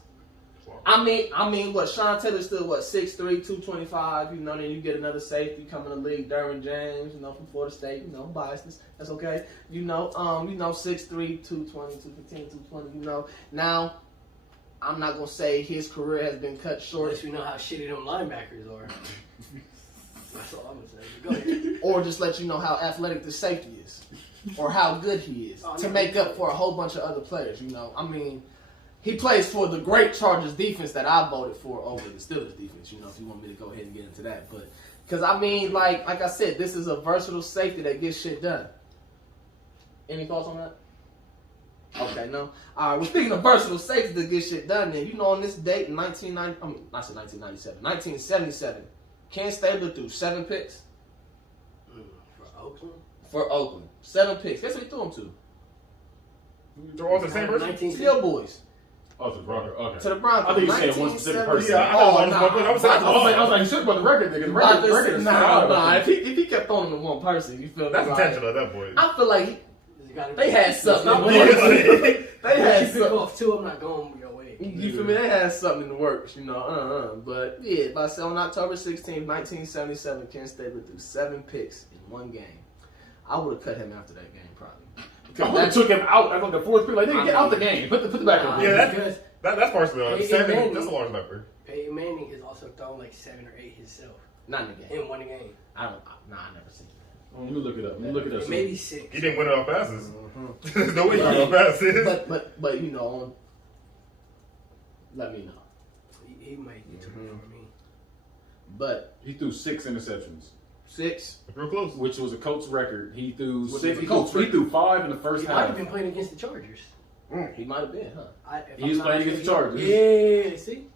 I mean, what, Sean Taylor's still, 6'3", 225, you know, then you get another safety coming to the league, Derwin James, you know, from Florida State, you know, biasness, that's okay. You know, 6'3", 220, 215, 220, you know. Now, I'm not going to say his career has been cut short. Unless you know how shitty them linebackers are. That's all I'm going to say. Go ahead. Or just let you know how athletic the safety is. Or how good he is. To make up for a whole bunch of other players, you know. I mean, he plays for the great Chargers defense that I voted for over the Steelers defense, you know, if you want me to go ahead and get into that. But, because, I mean, like I said, this is a versatile safety that gets shit done. Any thoughts on that? Okay, no. All right, well, speaking of versatile safety to get shit done, then, you know, on this date in 1977, Ken Stabler threw 7 picks. For Oakland? For Oakland. 7 picks. Guess who he threw them to? They're all the same person? Steel Boys. Oh, to the Broncos. Okay. To the Broncos. I think you said one specific person. Yeah, I was like, you should put the record, nigga. The record is Nah. If he kept throwing them to one person, you feel me? That's intentional at that point. I feel like they had something. They had something. Off too, I'm not going your way. You feel me? They had something in the works, you know. But yeah, on October 16, 1977, Ken Stabler threw 7 picks in one game. I would have cut him after that game, probably. I would have took him out after the 4th period. Like, nigga, get out the game. Put the back on. Yeah, that's partially on it. 7, that's a large number. Peyton Manning has also thrown like 7 or 8 himself. Not in the game. In one game. I never seen that. Let me look it up. Maybe 6. He didn't win it on passes. There's no way he won it on passes. But you know, let me know. He might get for me. But he threw 6 interceptions. 6? Real close. Which was a Colts record. He threw 6. He threw 5 in the first half. He might have been playing against the Chargers. He might have been, huh? He was playing against the Chargers. Yeah, see?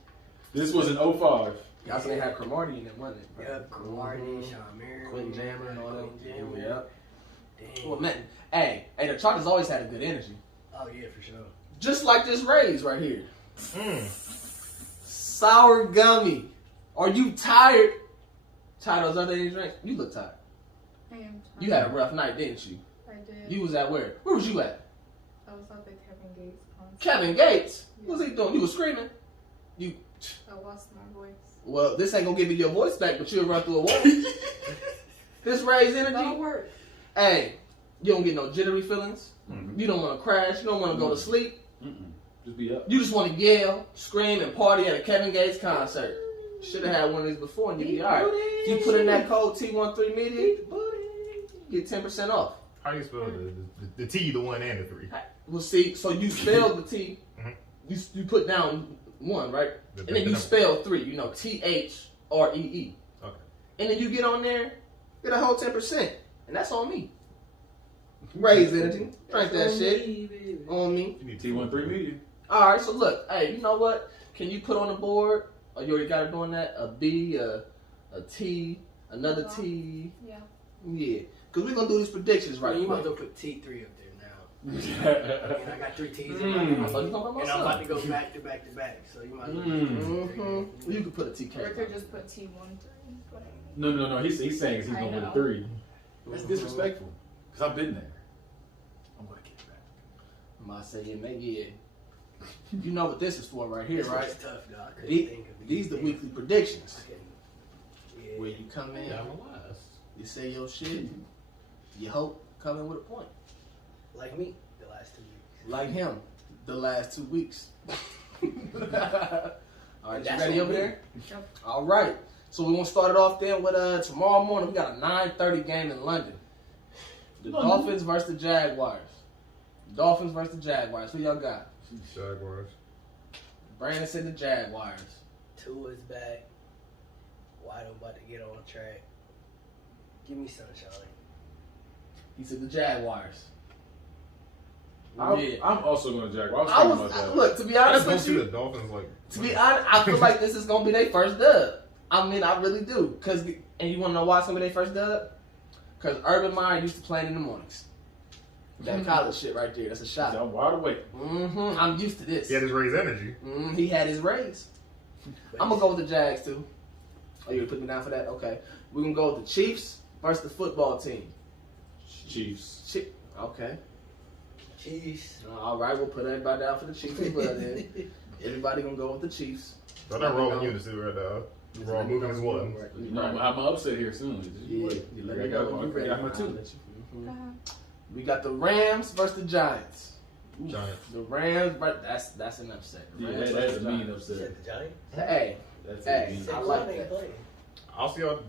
This was in 05. Y'all say they had Cromartie in it, wasn't it? Yep, Cromartie, Sean Merriman, Quentin Jammer, and all that. Yep. Damn. Well, man, hey, the Chargers always had a good energy. Oh, yeah, for sure. Just like this Rays right here. Sour gummy. Are you tired? Tired of those other energy drinks? You look tired. I am tired. You had a rough night, didn't you? I did. You was at where? Where was you at? I was at the Kevin Gates concert. Kevin Gates? Yeah. What was he doing? You was screaming? I lost my voice. Well, this ain't gonna give you your voice back, but you'll run through a wall. This Rays energy. Don't work. Hey, you don't get no jittery feelings. You don't want to crash. You don't want to go to sleep. Just be up. You just want to yell, scream, and party at a Kevin Gates concert. Should have had one of these before and you'd be alright. If you put in that code T13 Media, get 10% off. How do you spell the T, the 1, and the 3? Well, see, so you spell the T, you put down 1, right? And then you spell 3, you know, THREE. Okay. And then you get on there, get a whole 10%. And that's on me. Raise energy. Drink that shit. On me. You need T13 Media. Alright, so look, hey, you know what? Can you put on the board, or you already got it doing that, a B, a T, another T? Yeah. Yeah. Because we're going to do these predictions right now. You might as well put T3 up there now. And I got 3 T's in my I thought you were talking about and I'm about to go back to back to back. So you might as well put You could put a TK. Or I could just put T13. No. He's saying he's going with a 3. That's disrespectful. Because I've been there. I'm going to get it back. I'm about to say, yeah, maybe, yeah. You know what this is for right here, This right? was tough, though. I couldn't These, think of these the anything. weekly predictions. Yeah. Where you come in, Yeah, I'm alive. you say your shit, you hope come in with a point. Like me, the last 2 weeks. Like him, the last 2 weeks. All right, you That's ready on over me. there? All right. So we're gonna start it off then with tomorrow morning. We got a 9:30 game in London. The Dolphins versus the Jaguars. Dolphins versus the Jaguars. Who y'all got? Jaguars. Brandon said the Jaguars. Tua's back. Waddle about to get on track. Give me sunshine. He said the Jaguars. I'm also going to Jaguars. I I was was thinking about that. look, to be I honest just don't with see you. the Dolphins like. To be honest, I feel like this is gonna be their first dub. I mean, I really do. And you wanna know why it's gonna be their first dub? Because Urban Meyer used to play in the mornings. That college shit right there. That's a shot. I'm wide awake. I'm used to this. He had his raised energy. He had his raise. I'm gonna go with the Jags too. Oh, you gonna put me down for that? Okay. We're gonna go with the Chiefs versus the football team. Chiefs. Okay. Chiefs. All right, we'll put everybody down for the Chiefs as well then. Everybody gonna go with the Chiefs. I'm not rolling unity right now. We're all moving as one. You know, I'm upset here soon. Yeah, you let me know when you're ready. I got my two. We got the Rams versus the Giants. Giants. The Rams, but that's an upset. The Yeah, Rams that's versus a the mean Giants. upset. Said the Giants. Hey, That's Hey. a mean I Said like Clyde ain't that. playing. I'll see y'all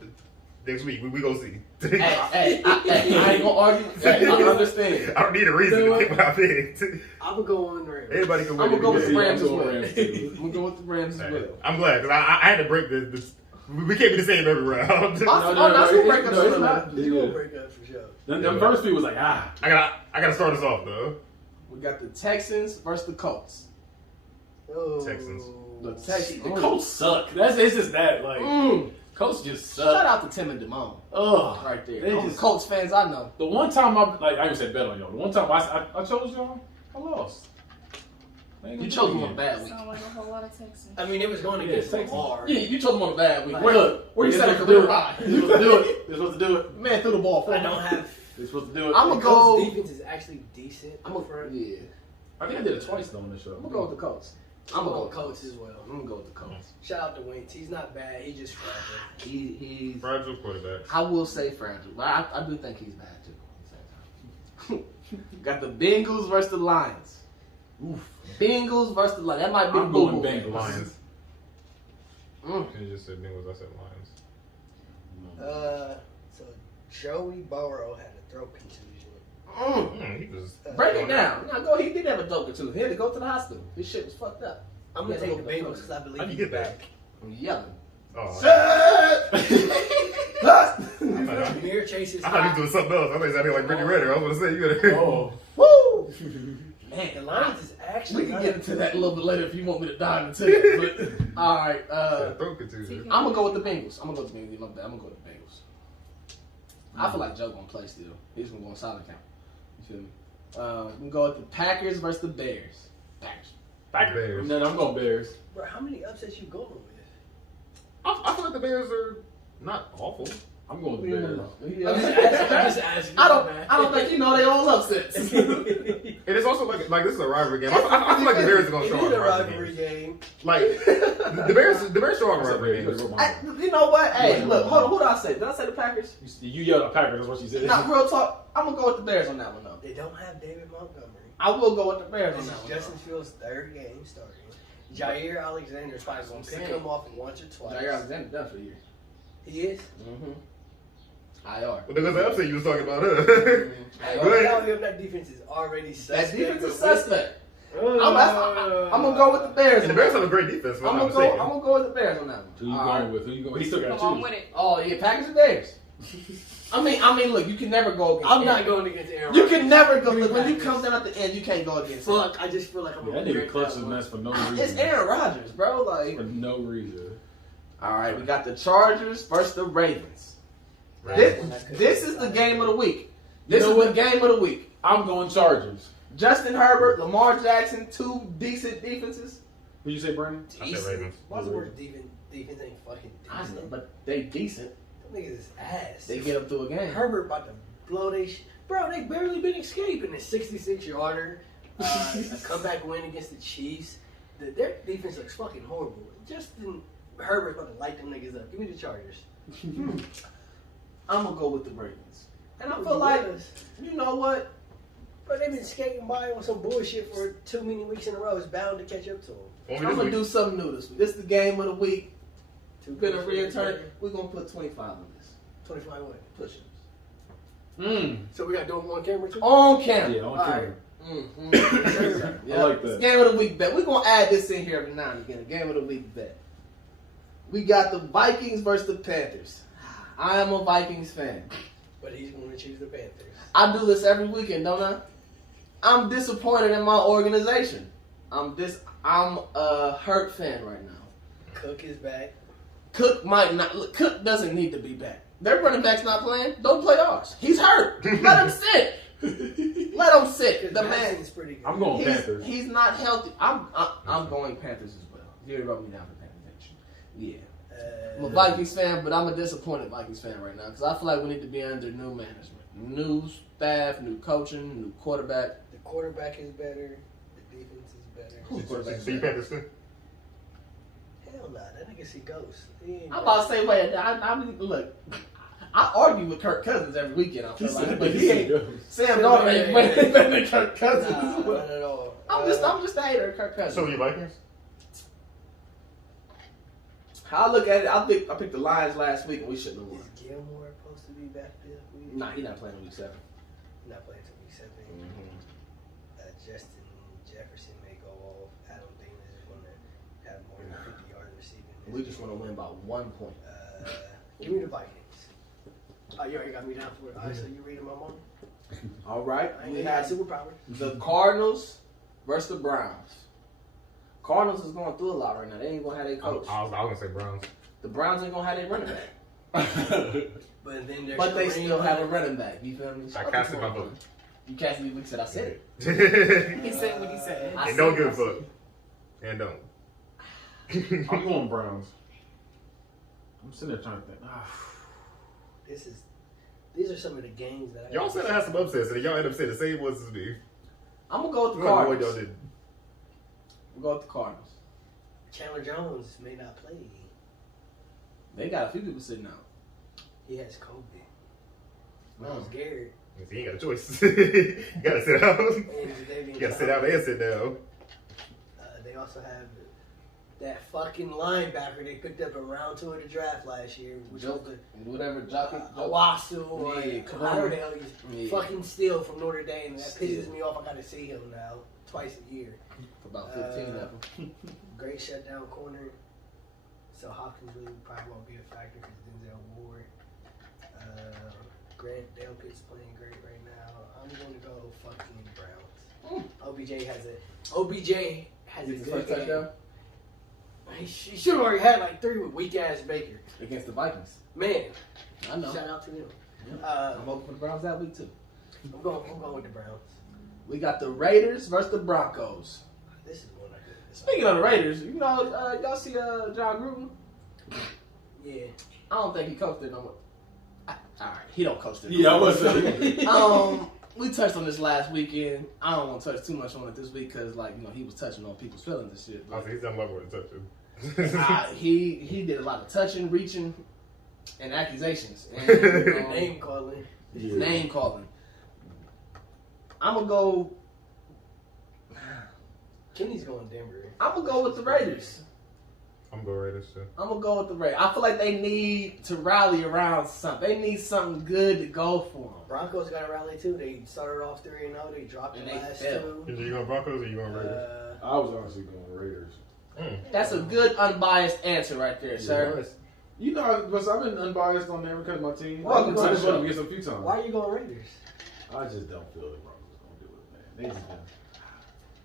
next week. We go see. hey, I ain't gonna argue. Hey, I understand. I don't need a reason to pick my pick. I'm gonna go on Rams. Everybody can I'm win. gonna go with the Yeah, Rams I'm as going well. Rams too. I'm gonna go with the Rams as well. I'm glad because I had to break this. We can't be the same every round. That's gonna break us it's up. not. You Yeah. gonna break up for sure. Them first few was like, I gotta start us off though. We got the Texans versus the Colts. Oh. Texans. The Texans. the Colts suck. It's just that, like, Colts just Shout suck. out to Tim and Damone Ugh. right there. They Those just- the Colts fans I know. The one time I even said bet on y'all. The one time I chose y'all, I lost. You chose them on a bad week. Sound like a whole lot of Texans. I mean, it was going Yeah, against Texans. Lamar. Yeah, you chose them on a bad week. Like, Where you they're set a supposed to career do it. high? They're supposed to do it. They're supposed to do it. Man threw the ball. I don't have. They're supposed to do it. I'm The gonna Colts' go. defense is actually decent. I'm gonna Yeah. I think I did it twice though on the show. I'm gonna go with the Colts. I'm gonna go with Colts as well. I'm gonna go with the Colts. Shout out to Wentz. He's not bad. He's just fragile. He's. Fragile quarterback. I will say fragile, but I do think he's bad too. At the same time. Got the Bengals versus the Lions. Oof. Bengals versus the Lions. That might be I'm the going boo-boo. Bengals. Lions. Mm. You just said Bengals. I said Lions. So Joey Burrow had a throat contusion. Mm. He was. Break it down. No, go. He did have a dope or two. He had to go to the hospital. His shit was fucked up. I'm gonna take the Bengals because I How believe you he's get back. back? I'm yelling. Oh. Jamir Chase is I thought he hot. was doing something else. I thought he sounded like Brittany Renner. I was gonna say you gotta. Oh. Woo! The Man, Lions is we actually. can get into that a little bit later if you want me to dive into it. But all right, Throat contusion. I'm gonna go with the Bengals. I'm gonna go with the Bengals. I'm gonna go with the Bengals. I feel like Joe gonna play still. He's gonna go on solid count. You feel me? We can go with the Packers versus the Bears. Packers. Bears. No, I'm going Bears. Bro, how many upsets you going with? I feel like the Bears are not awful. I'm going with Bears. I'm just asking. I don't think you know they all upsets. And it's also like this is a rivalry game. I feel like the Bears are gonna It show is up a in rivalry rivalry games. game. Like the Bears show up in rivalry games. You know what? Hey, look, hold on. Who did I say? Did I say the Packers? You yelled at Packers. That's what you said. Nah, real talk. I'm gonna go with the Bears on that one though. They don't have David Montgomery. I will go with the Bears on This that is one. Justin Fields' third game starting. Jair Alexander's probably going to pick him off once or twice. Jair Alexander done for the year. He is? Mm-hmm. IR. Well, there goes the upset you was talking about, huh? IR. Go ahead. Now that defense is already suspect. That defense is but suspect. I'm gonna go with the Bears. And the on Bears that have a one. great defense. If I'm I'm gonna not mistaken. go with the Bears on that one. Who you All going right. with? Who you going? He still got Come on two. with it. Oh yeah, Packers and Bears. I mean, look, you can never go against. I'm not Aaron. going against Aaron You Rodgers. can never go. Look, when you Packers. come down at the end, you can't go against. Fuck, I just feel like I'm Yeah, going that to nigga clutched his mess for no reason. It's Aaron Rodgers, bro. Like, For no reason. all right, we got the Chargers versus the Ravens. This is the game of the week. This You know is the game of the week. I'm going Chargers. Justin Herbert, Lamar Jackson, two decent defenses. Who'd you say, Brandon? I said Ravens. Why's the word defense ain't fucking I know, decent? but they decent. Them niggas is ass. They get up through a game. Herbert about to blow they bro, they barely been escaping. A 66-yarder, a comeback win against the Chiefs. Their defense looks fucking horrible. Justin Herbert's gonna light them niggas up. Give me the Chargers. I'm gonna go with the Ravens. And I feel like, you know what? But they've been skating by on some bullshit for too many weeks in a row. It's bound to catch up to them. I'm gonna do something new this week. This is the game of the week. We're gonna return. We're gonna put 25 on this. 25 what? Push-ups. So we gotta do them on camera too? On camera. Yeah, on camera. Yeah. I like that. It's game of the week bet. We're gonna add this in here every now and again. Game of the week bet. We got the Vikings versus the Panthers. I am a Vikings fan. But he's gonna choose the Panthers. I do this every weekend, don't I? I'm disappointed in my organization. I'm a hurt fan right now. Cook is back. Cook might not. Look, Cook doesn't need to be back. Their running back's not playing. Don't play ours. He's hurt. Let him sit. Let him sit. The man is pretty good. I'm going Panthers. He's not healthy. I'm going Panthers as well. You wrote me down for Panthers. Yeah. I'm a Vikings fan, but I'm a disappointed Vikings fan right now because I feel like we need to be under new management, new staff, new coaching, new quarterback. The quarterback is better. The defense is better. Who's quarterback? See Panthers too? Hell nah, that nigga see ghosts. I'm about to say, wait, look, I argue with Kirk Cousins every weekend. I feel like, but he ain't. Sam Darnold ain't playing better than Kirk Cousins. Nah, not at all. I'm just a hater of Kirk Cousins. So you Vikings? How I look at it, I picked the Lions last week and we shouldn't have won. Is Gilmore supposed to be back this week? Nah, he's not playing in week 7. He's not playing until week 7. Justin Jefferson may go off. Adam Thielen is going to have more than 50 yards receiving. We just want to win by 1 point. Give me the Vikings. Oh, you already got me down for it. All right, so you reading my mom? All right. We have superpowers. The Cardinals versus the Browns. Cardinals is going through a lot right now. They ain't going to have their coach. I was going to say Browns. The Browns ain't going to have their running back. But they still have a running back. You feel me? I casted my vote. You casted me. I said it. He said what he said. And don't give a fuck. And don't. I'm going Browns. I'm sitting there trying to think. These are some of the games that Y'all said I had some upsets, and y'all end up saying the same ones as me. I'm going to go with the What Cardinals. y'all did. We'll go with the Cardinals. Chandler Jones may not play. They got a few people sitting out. He has COVID. Miles Garrett. He ain't got a choice. You gotta sit out. You You gotta sit out and sit down. They also have that fucking linebacker they picked up in round 2 of the draft last year. Which was Whatever, Jockey. Awasu or however the hell he's Yeah. fucking steal from Notre Dame. That pisses me off. I gotta see him now twice a year. For about 15 of them. Great shutdown corner. So Hopkins really probably won't be a factor because Denzel Ward. Grant Delpit's playing great right now. I'm going to go fucking Browns. OBJ has a His good first touchdown He should have already had like 3 with weak ass Baker. against the Vikings. Man, I know. shout out to them. Yeah. I'm voting for the Browns that week too. I'm going with the Browns. We got the Raiders versus the Broncos. This is one I could. Speaking of the Raiders, you know, y'all see John Gruden? Yeah. I don't think he coached it no more. Alright, he don't coach it. Yeah, I was saying. We touched on this last weekend. I don't want to touch too much on it this week because, like, you know, he was touching on people's feelings and shit. I think he's done much more than touching. He did a lot of touching, reaching, and accusations. And, Name calling. Name calling. I'm going to go... Kenny's going Denver. I'm going to go with the Raiders. I'm going Raiders too. I'm going to go with the Raiders. I feel like they need to rally around something. They need something good to go for them. Broncos got to rally too. They started off 3-0. They dropped the last 2. Are you going Broncos or you going Raiders? I was honestly going Raiders. That's a good unbiased answer right there, sir. You know, but I've been unbiased on there because of my team. Welcome to the I've show. voted against a few times. Why are you going Raiders? I just don't feel the Broncos gonna do it, man. They just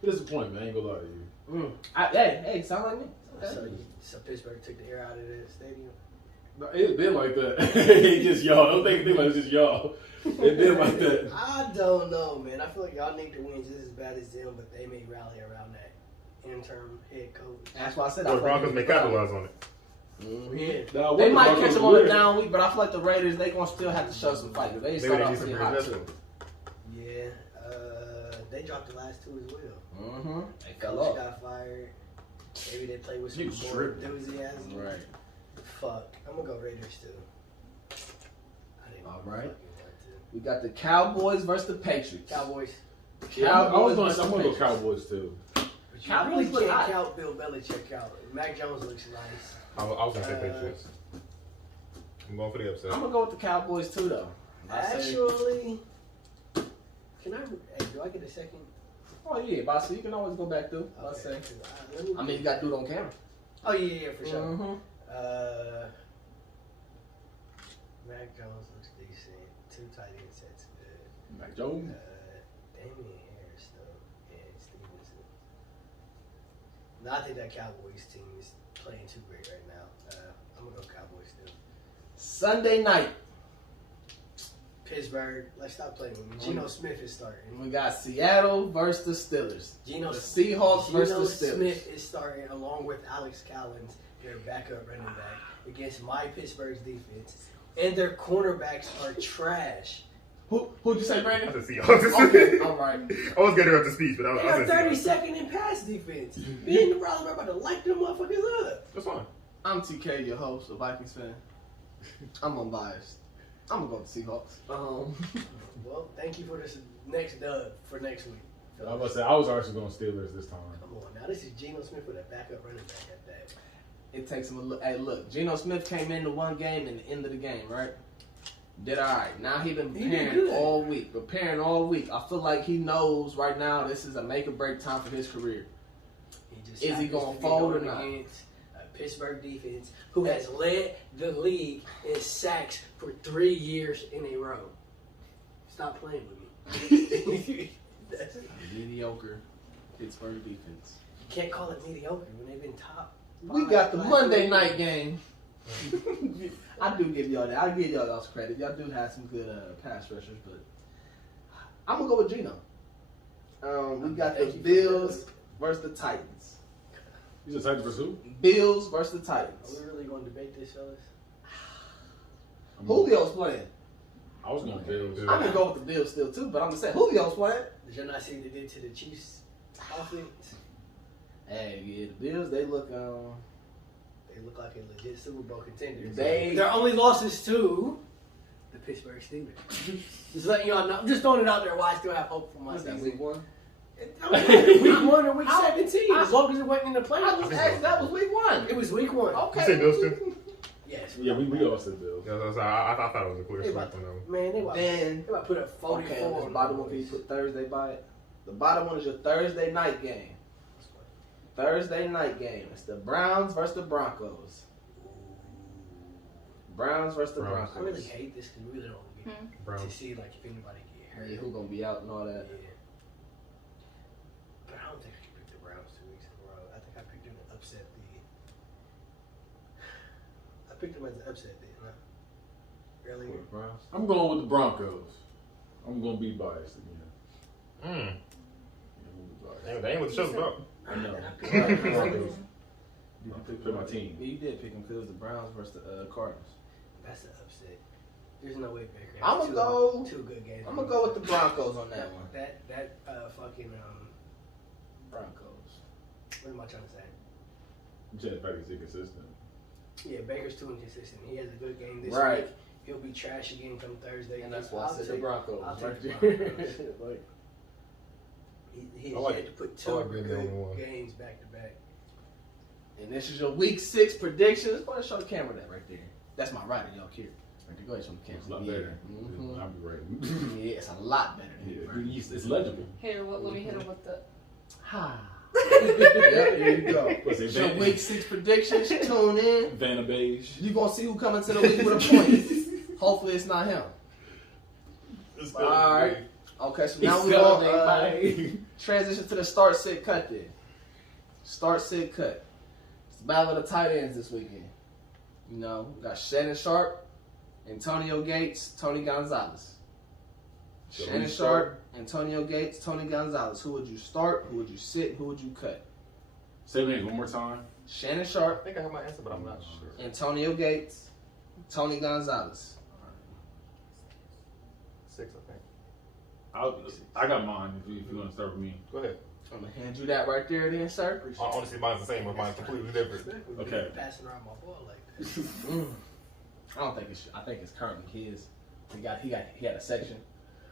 been disappointment. I ain't gonna lie to you. Hey, sound like me. Okay. So Pittsburgh took the air out of the stadium. No, it's been like that. It's just y'all. Don't think like it's just y'all. It's been like that. I don't know, man. I feel like y'all need to win just as bad as them, but they may rally around that interim head coach. That's why I said The Broncos may capitalize on it. Mm-hmm. Yeah. They might catch them on a down week, but I feel like the Raiders, they gonna still have to show some fight. They start off pretty hot too. Yeah, they dropped the last 2 as well. Mm-hmm. They fell Coach off. got fired. Maybe they play with some more enthusiasm. Right. Fuck. I'm gonna go Raiders too. All right. We got the Cowboys versus the Patriots. Cowboys. I'm gonna go Cowboys too. But you Cowboys really look can't hot. count Bill Belichick out. Mac Jones looks nice. I was gonna say Patriots. I'm going for the upset. I'm gonna go with the Cowboys too, though. Actually, can I? Hey, do I get a second? Oh yeah, boss. You can always go back through. I say. I mean, you got to do it on camera. Oh yeah, for sure. Mm-hmm. Mac Jones looks decent. 2 tight end sets good. Mac Jones. Damian Harris though, and Stevenson. No, I think that Cowboys team is playing too great right now. I'm gonna go Cowboys still. Sunday night, Pittsburgh, let's stop playing with me. Geno Smith is starting. we got Seattle versus the Steelers. The Seahawks Geno versus the Steelers. Smith is starting along with Alex Collins, their backup running back, against my Pittsburgh's defense. And their cornerbacks are trash. Who'd you say, Brandon? I said Seahawks. Okay, all right. I was getting up to speech, but They I got said 32nd in pass defense. Me and the brother are about to light them motherfuckers up. That's fine. I'm TK, your host, a Vikings fan. I'm unbiased. I'm gonna go with the Seahawks. Well, thank you for this next dub for next week. I was about to say I was actually going Steelers this time. Come on, now this is Geno Smith with a backup running back at that. It takes him a look. Hey, look, Geno Smith came into one game and the end of the game, right? Did all right. Now he been preparing all week. I feel like he knows right now this is a make or break time for his career. Is he gonna fold or not? Against a Pittsburgh defense who has led the league in sacks for 3 years in a row. Stop playing with me. That's it. Mediocre Pittsburgh defense. You can't call it mediocre when they've been top. We got the Monday night game. I do give y'all that. I give y'all y'all's credit. Y'all do have some good pass rushers, but I'm gonna go with Geno. We got the Bills versus the Titans. You said Titans versus who? Bills versus the Titans. Are we really going to debate this, fellas? Julio's playing. I was going Bills. I'm gonna go with the Bills still too, but I'm gonna say Julio's playing. Did you not see what they did to the Chiefs' offense? Hey, yeah, the Bills, they look They look like a legit Super Bowl contender. They- Their only losses to the Pittsburgh Steelers. Just letting y'all know. I'm just throwing it out there while I still have hope for my what's that, season. week 1? Week 1 or week 17. As long as it wasn't in the playoffs. That was week 1. It was week 1. Okay. You said Bills too? Yes. Yeah, we all said Bills. Yeah, I thought it was a clear They sweep about, on them. man, they about to put up 44. Okay, the bottom one, can you put Thursday by it? The bottom one is your Thursday night game. Thursday night game. It's the Browns versus the Broncos. Browns versus the Browns. I really Broncos. hate this because we really don't get Browns. to see like if anybody get hurt. Yeah, who gonna be out and all that? Yeah. But I don't think I can pick the Browns 2 weeks in a row. I think I picked them to upset I picked them as an upset then, huh? Earlier. I'm going with the Broncos. I'm going to be biased again. Damn, they ain't what the show's about. I know. Right. Broncos. I picked my team. Yeah, you did pick them because it was the Browns versus the Cardinals. That's an upset. There's no way Baker I'm has gonna go. two good games. I'm gonna go with the Broncos on that one. That fucking Broncos. what am I trying to say? I'm saying the fact he's inconsistent. Yeah, Baker's too inconsistent. He has a good game this Right. week. He'll be trash again come Thursday. And that's why I said the Broncos. I'll take the Right Broncos. there. Like, He has I like yet it. to put I two like being the only one. good games back to back. and this is your week 6 predictions. Go ahead and show the camera that right there. That's my writer, y'all here. Right there. Go ahead and show the camera. It's a lot Yeah. better. Mhm. I'll be right. Yeah, it's a lot better than Yeah, it's legible. Here, let me hit him with the. Ha. Yep, here you go. What's it, It's your Van- week 6 predictions. Tune in. Vanna Beige. You gonna see who coming to the week with a point. Hopefully it's not him. All right. Okay, so now we're gonna transition to the start, sit, cut then. Start, sit, cut. It's the battle of the tight ends this weekend. You know, we got Shannon Sharp, Antonio Gates, Tony Gonzalez. So Shannon we Sharp, Antonio Gates, Tony Gonzalez. Who would you start? Who would you sit? Who would you cut? Say names one more time. Shannon I Sharp, think I have my answer, but I'm not sure. Antonio Gates, Tony Gonzalez. 6, I think. I got mine. If you want to start with me, Go ahead. I'm gonna hand you that right there, then, sir. Honestly, mine's the same, but mine's completely different. Okay. Passing around my ball like that. I don't think it's. I think it's currently his. He had a section.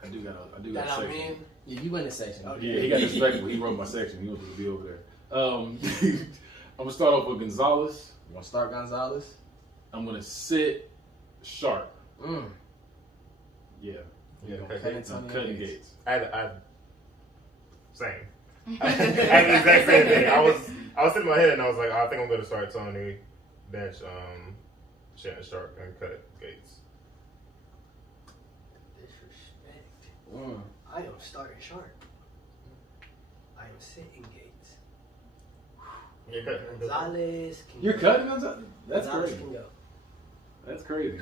I do got a That I section. mean, Yeah, you in the section. Okay. Yeah, he got disrespectful. He wrote my section. He wants to be over there. I'm gonna start off with Gonzalez. You want to start Gonzalez? I'm gonna sit Sharp. Yeah. Yeah, Okay, okay. I'm cutting Gates. Same. I had the exact same thing. I was sitting in my head and I was like, I think I'm going to start Tony, bench Shannon Sharp, and cut Gates. disrespect. I am starting Sharp. I am sitting Gates. You're cutting Gonzalez. You're cutting Gonzalez? That's Gonzalez crazy. can go. That's crazy.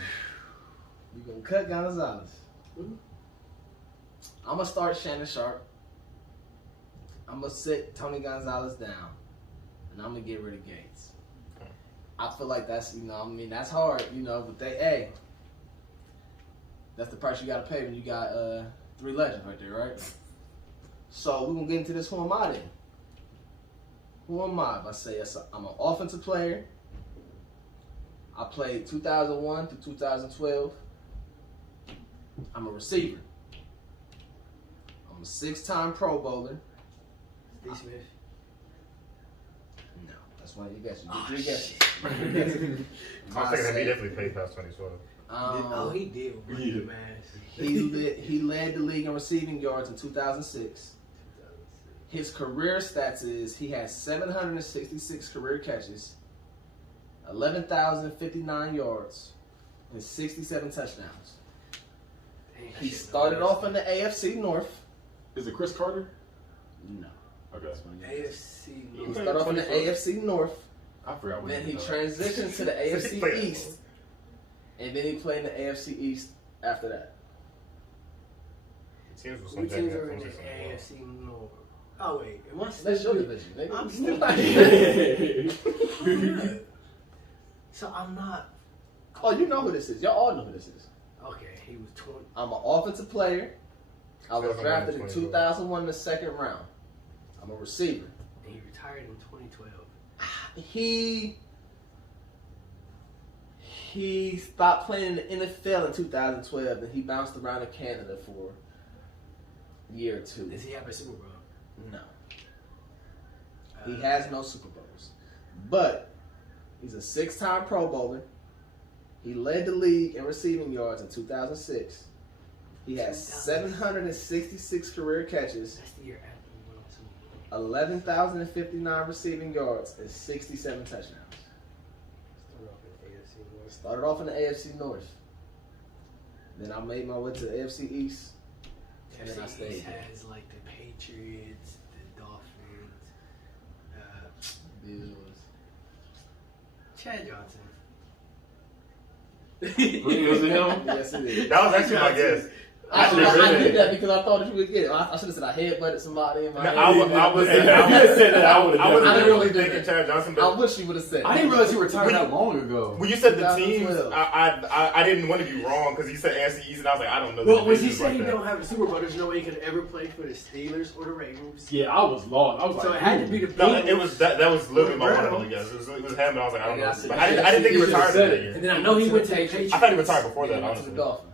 You gonna cut Gonzalez? Mhm. I'm gonna start Shannon Sharp. I'm gonna sit Tony Gonzalez down, and I'm gonna get rid of Gates. I feel like that's that's hard, but that's the price you gotta pay when you got 3 legends right there, right? So we're gonna get into this. Who am I then? Who am I? If I say I'm an offensive player. I played 2001 to 2012. I'm a receiver. I'm a 6-time Pro Bowler. Steve Smith. No, that's one of your guesses. You Oh, get 3 guesses. I was thinking that he definitely played past 2012. He did. Yeah. Man. He led the league in receiving yards in 2006. His career stats is he has 766 career catches, 11,059 yards, and 67 touchdowns. Dang, I He should've started known off in the AFC North. Is it Chris Carter? No. Okay. That's one of your guesses. AFC. He North. started off in the AFC North. I forgot what Then he did. transitioned to the AFC Played- East. And then he played in the AFC East after that. The teams were What something teams are in like the that. AFC North? Oh wait, am I still? That's your division, nigga. I'm still. So I'm not. Oh, you know who this is. Y'all all know who this is. Okay, he was 20. I'm an offensive player. I was 2001, drafted in 2012. 2001 in the 2nd round. I'm a receiver. And he retired in 2012. He stopped playing in the NFL in 2012, and he bounced around in Canada for a year or 2. Does he have a Super Bowl? No. He has no Super Bowls. But he's a 6-time Pro Bowler. He led the league in receiving yards in 2006. He has 766 career catches, That's the year after we won the Super Bowl. 11,059 receiving yards, and 67 touchdowns. Started off in the AFC North. Started off in the AFC North. Then I made my way to the AFC East. And then I AFC stayed East there. has like the Patriots, the Dolphins, Bills. Chad Johnson. Was it him? Yes, it is. That was actually my guess. I really- did that because I thought that you would get it. I should have said I headbutted somebody in my head. I was said that, I would've I wasn't done it. really thinking Chad Johnson, I but wish you would have said I didn't realize you retired that long ago. when you said the teams, 2012. I didn't want to be wrong because you said AFC East, and I was like, I don't know. Well, the when he divisions said like he that. don't have a Super Bowl, there's no way he could ever play for the Steelers or the Ravens. Yeah, I was lost. I was So like, it had to be the No, Bengals. it was that was literally my Browns. one. Yes, it was him, and I was like, I don't Yeah, know. I see. But I didn't think he You should've retired said that it. year. And then I know he went to the Patriots. I thought he retired before Then that. he went to the Honestly, Dolphins.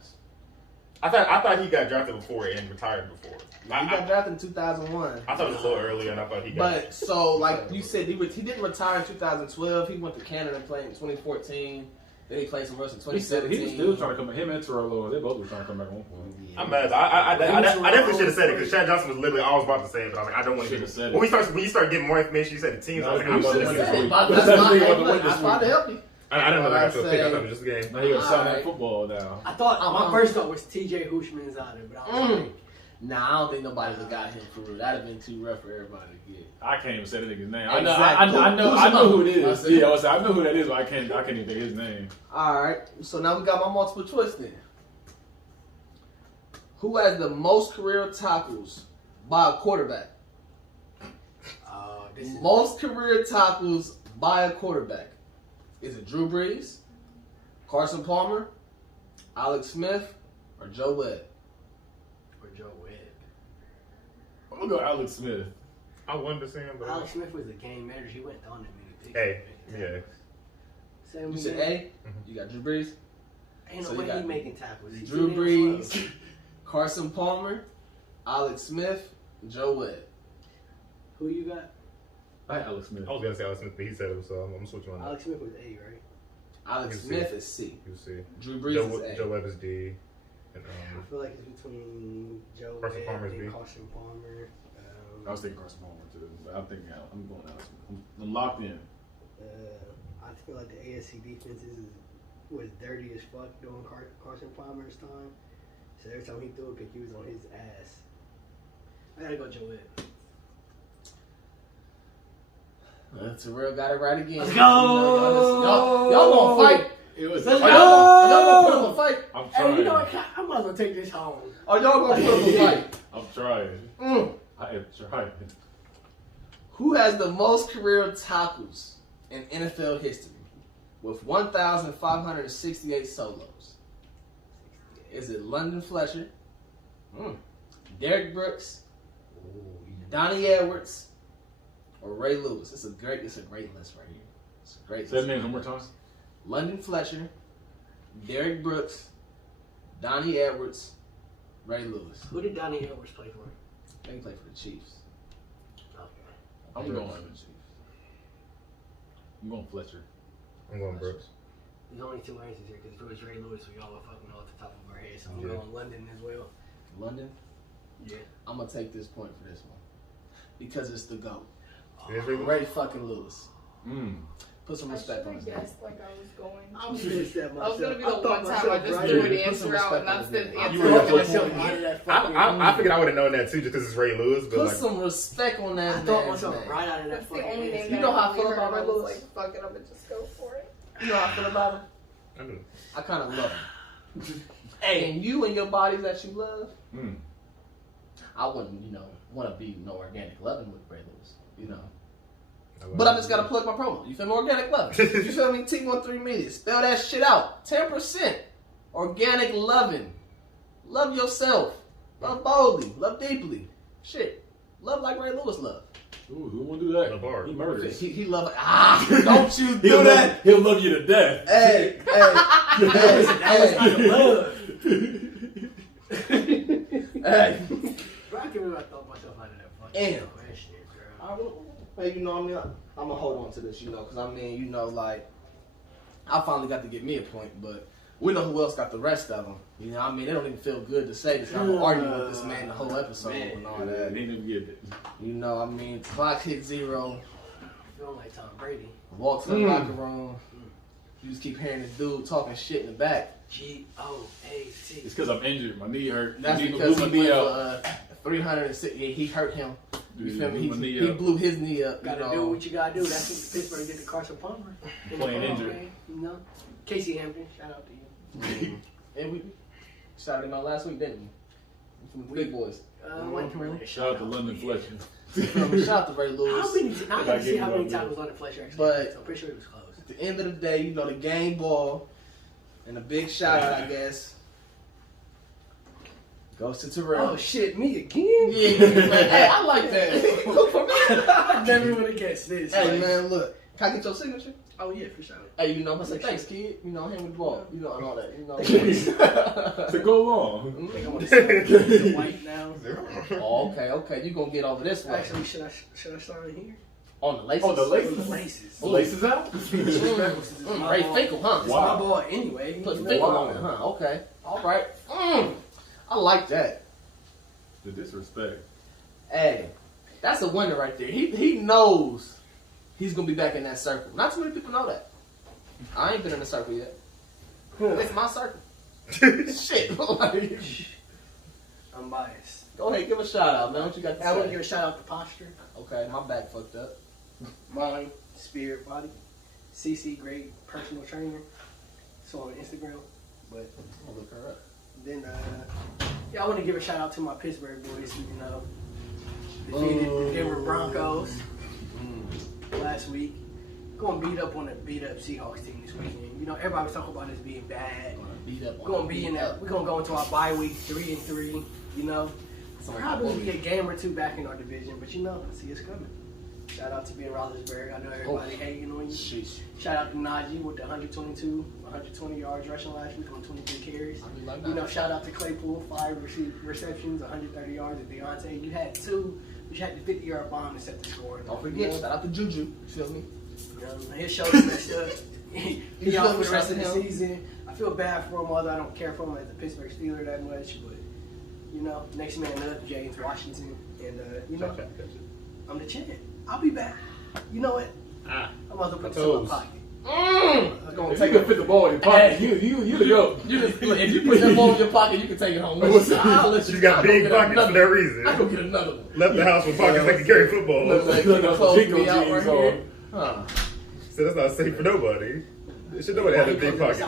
I thought he got drafted before and retired before. He got drafted in 2001. I thought it was a little earlier, and I thought he got. But so, like you said, he didn't retire in 2012. He went to Canada and played in 2014. Then he played some rest in he said 2017. he was still trying to come back. Him and Terrell, they both were trying to come back on for him. I'm mad. I definitely should have said it because Chad Johnson was literally. I was about to say it, but I was like, I don't want to Should've hear said it. it. When you start getting more information, you said the teams. I was like, I'm That's should what have he said was it. saying. That's why That's what he I tried to help you. I didn't know that. I I feel say- I thought it was just a game. Now he got signed Alright. that football now. I thought my first thought was T.J. Houshmandzadeh, but I was like, Nah, I don't think nobody would have got him for real. That'd have been too rough for everybody to get. I can't even say the nigga's name. Exactly. I know who it is. I Yeah, I know who that is, but I can't even think his name. All right, so now we got my multiple choice then. Who has the most career tackles by a quarterback? this is Most career tackles Buy a quarterback. Is it Drew Brees, Carson Palmer, Alex Smith, or Joe Webb? Or Joe Webb. I'm gonna go Alex Smith. I wanted to see him, but Alex Smith was a game manager. He went on that many picks. hey, yeah. Same You said again. A. You got Drew Brees. Ain't no So you way got he making tackles. He's Drew too damn Brees, slow. Carson Palmer, Alex Smith, Joe Webb. Who you got? I had Alex Smith. I was gonna say Alex Smith, but he said it, so I'm switching on that. Alex Smith was A, right? Alex You see. Smith is C. You see, Drew Brees Joe, is A. Joe Webb is D, and I feel like it's between Joe Carson Webb Palmer's B. and Carson Palmer. I was thinking Carson Palmer too, but I'm thinking I'm going Alex Smith. I'm locked in. I feel like the ASC defenses was dirty as fuck during Carson Palmer's time. So every time he threw a pick, he was on his ass. I gotta go Joe Webb. Terrell got it right again. Let's You know, go! y'all gonna fight? It was. Let's Y'all go! gonna put up a fight? I'm Hey, trying. you know what? I might as well take this home. Or y'all gonna put up a fight? I'm trying. Mm. I am trying. Who has the most career tackles in NFL history with 1,568 solos? Is it London Fletcher, Derek Brooks, Donnie Edwards, or Ray Lewis? It's a great list right here. It's a great Say that list. name one more time. London Fletcher, Derek Brooks, Donnie Edwards, Ray Lewis. Who did Donnie Edwards play for? They play for the Chiefs. Okay. I'm Brooks going. for the Chiefs. I'm going Fletcher. I'm going Brooks. There's only two answers here because if it was Ray Lewis, we all fucking know at the top of our head. So I'm Yeah. going London as well. London. Yeah. I'm gonna take this point for this one because it's the GOAT. It is Ray Lewis? Ray fucking Lewis. Put some I respect on should his have name. guessed like I was going. I was pissed at I myself. was gonna be the thought one time myself I just right threw here. an Put some answer out, respect and on that's his the name. answer. You I were thought gonna myself put- right at that I fucking figured I would have known that too, just because it's Ray Lewis. But Put like, some respect on that I thought man's myself name. right out of that That's the fucking only answer. name You that know how I really feel heard, about and I Ray was Lewis? like, fuck it, I'm gonna just go for it. You know how I feel about him? I do. I kind of love him. Hey, and you and your bodies that you love, I wouldn't, want to be no organic loving with Ray Lewis, But I just got to plug my promo. You feel me? Organic loving. You feel me? T13 Media. Spell that shit out. 10%. Organic loving. Love yourself. Love boldly. Love deeply. Shit. Love like Ray Lewis love. Ooh, who won't do that? Lamar. He murders. He love. Don't you do He'll that. He'll love you to death. Hey, hey. Bro, I can't believe I thought myself out of that fucking Damn. question, girl. Hey, I'm gonna hold on to this, because I finally got to get me a point, but we know who else got the rest of them. They don't even feel good to say this. I'm arguing with this man the whole episode and all that. He didn't get it. Clock hit 0. Feeling like Tom Brady. Walk to the locker room. You just keep hearing this dude talking shit in the back. G-O-A-T. It's because I'm injured. My knee hurt. That's He because blew he my knee went out. for 306. Yeah, he hurt him. You feel me? Blew my knee He out. blew his knee up. Gotta do what you gotta do. That's what Pittsburgh did to Carson Palmer. In the Playing ball injured. game, Casey Hampton, shout out to you. And we shouted him out last week, didn't we? From the big boys. Wasn't really a Shout out to London yeah. Fletcher. Shout out to Ray Lewis. How many? Now I gotta see how many But- times London Fletcher actually. But- so I'm pretty sure it was close. At the end of the day, the game ball, and a big shout out, I guess, goes to Terrell. Oh shit, me again? Yeah, man. Hey, I like that. I never would have guessed this. Hey, like- man, look. Can I get your signature? Oh yeah, for sure. Hey, I'm gonna say thanks, kid. Hand me the ball. And all that. To go along. I think I want to see the white now. Oh, okay. You gonna get over this way. Actually, should I start in here? On the laces. Oh, the laces? The laces. The laces out? Ray Finkel, huh? It's my ball anyway. Put You know? Finkel on it, huh? Okay. All right. I like that. The disrespect. Hey, that's a winner right there. He knows he's gonna be back in that circle. Not too many people know that. I ain't been in the circle yet. It's my circle. Shit. Like, Unbiased. go ahead, give a shout out, man. What you got to I want to say? give a shout out to Posture, Okay, my back fucked up. Mind, Spirit, Body. CC, great personal trainer. So on Instagram. But I'll look her up. then, I want to give a shout out to my Pittsburgh boys. Defeated the Denver Broncos last week. going to beat up on the beat up Seahawks team this weekend. You know, everybody was talking about us being bad. We're going to be in that. We're going to go into our bye week 3-3. You know, probably be a game or two back in our division, but you know, see us coming. Shout out to Ben Roethlisberger. I know everybody hating on you. Sheesh. Shout out to Najee with the 120 yards rushing last week on 23 carries. You know, shout out to Claypool, 5 receptions, 130 yards. And Devontae, you had 2. You had the 50-yard bomb to set the score. Don't forget, shout out to Juju. You feel me? You know, his shoulder messed up. He out for the rest of the season. I feel bad for him, although I don't care for him as a Pittsburgh Steeler that much. But, you know, next man up, James Washington. And, you know, I'm the champ. I'll be back. You know what? I'm about to put this in my pocket. If you can fit the ball in your pocket, you the go. If you put that ball in your pocket, you can take it home. I'll let You got big pockets for that reason. I go get another one. Left the house with pockets that can carry football. Close me out right here. So that's not safe for nobody. It should nobody have big pockets.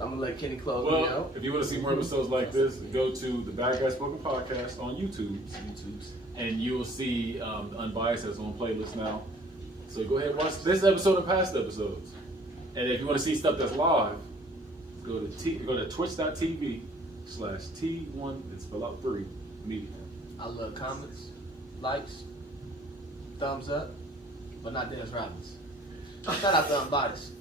I'm gonna let Kenny close me Well, out. if you want to see more episodes like this, go to the Bad Guys Spoken Podcast on YouTube, and you will see the Unbiased that's on playlist now. So go ahead and watch this episode and past episodes. And if you want to see stuff that's live, go to twitch.tv/T1, it's spelled out 3, media. I love comments, likes, thumbs up, but not Dennis Robbins. Shout out to Unbiased.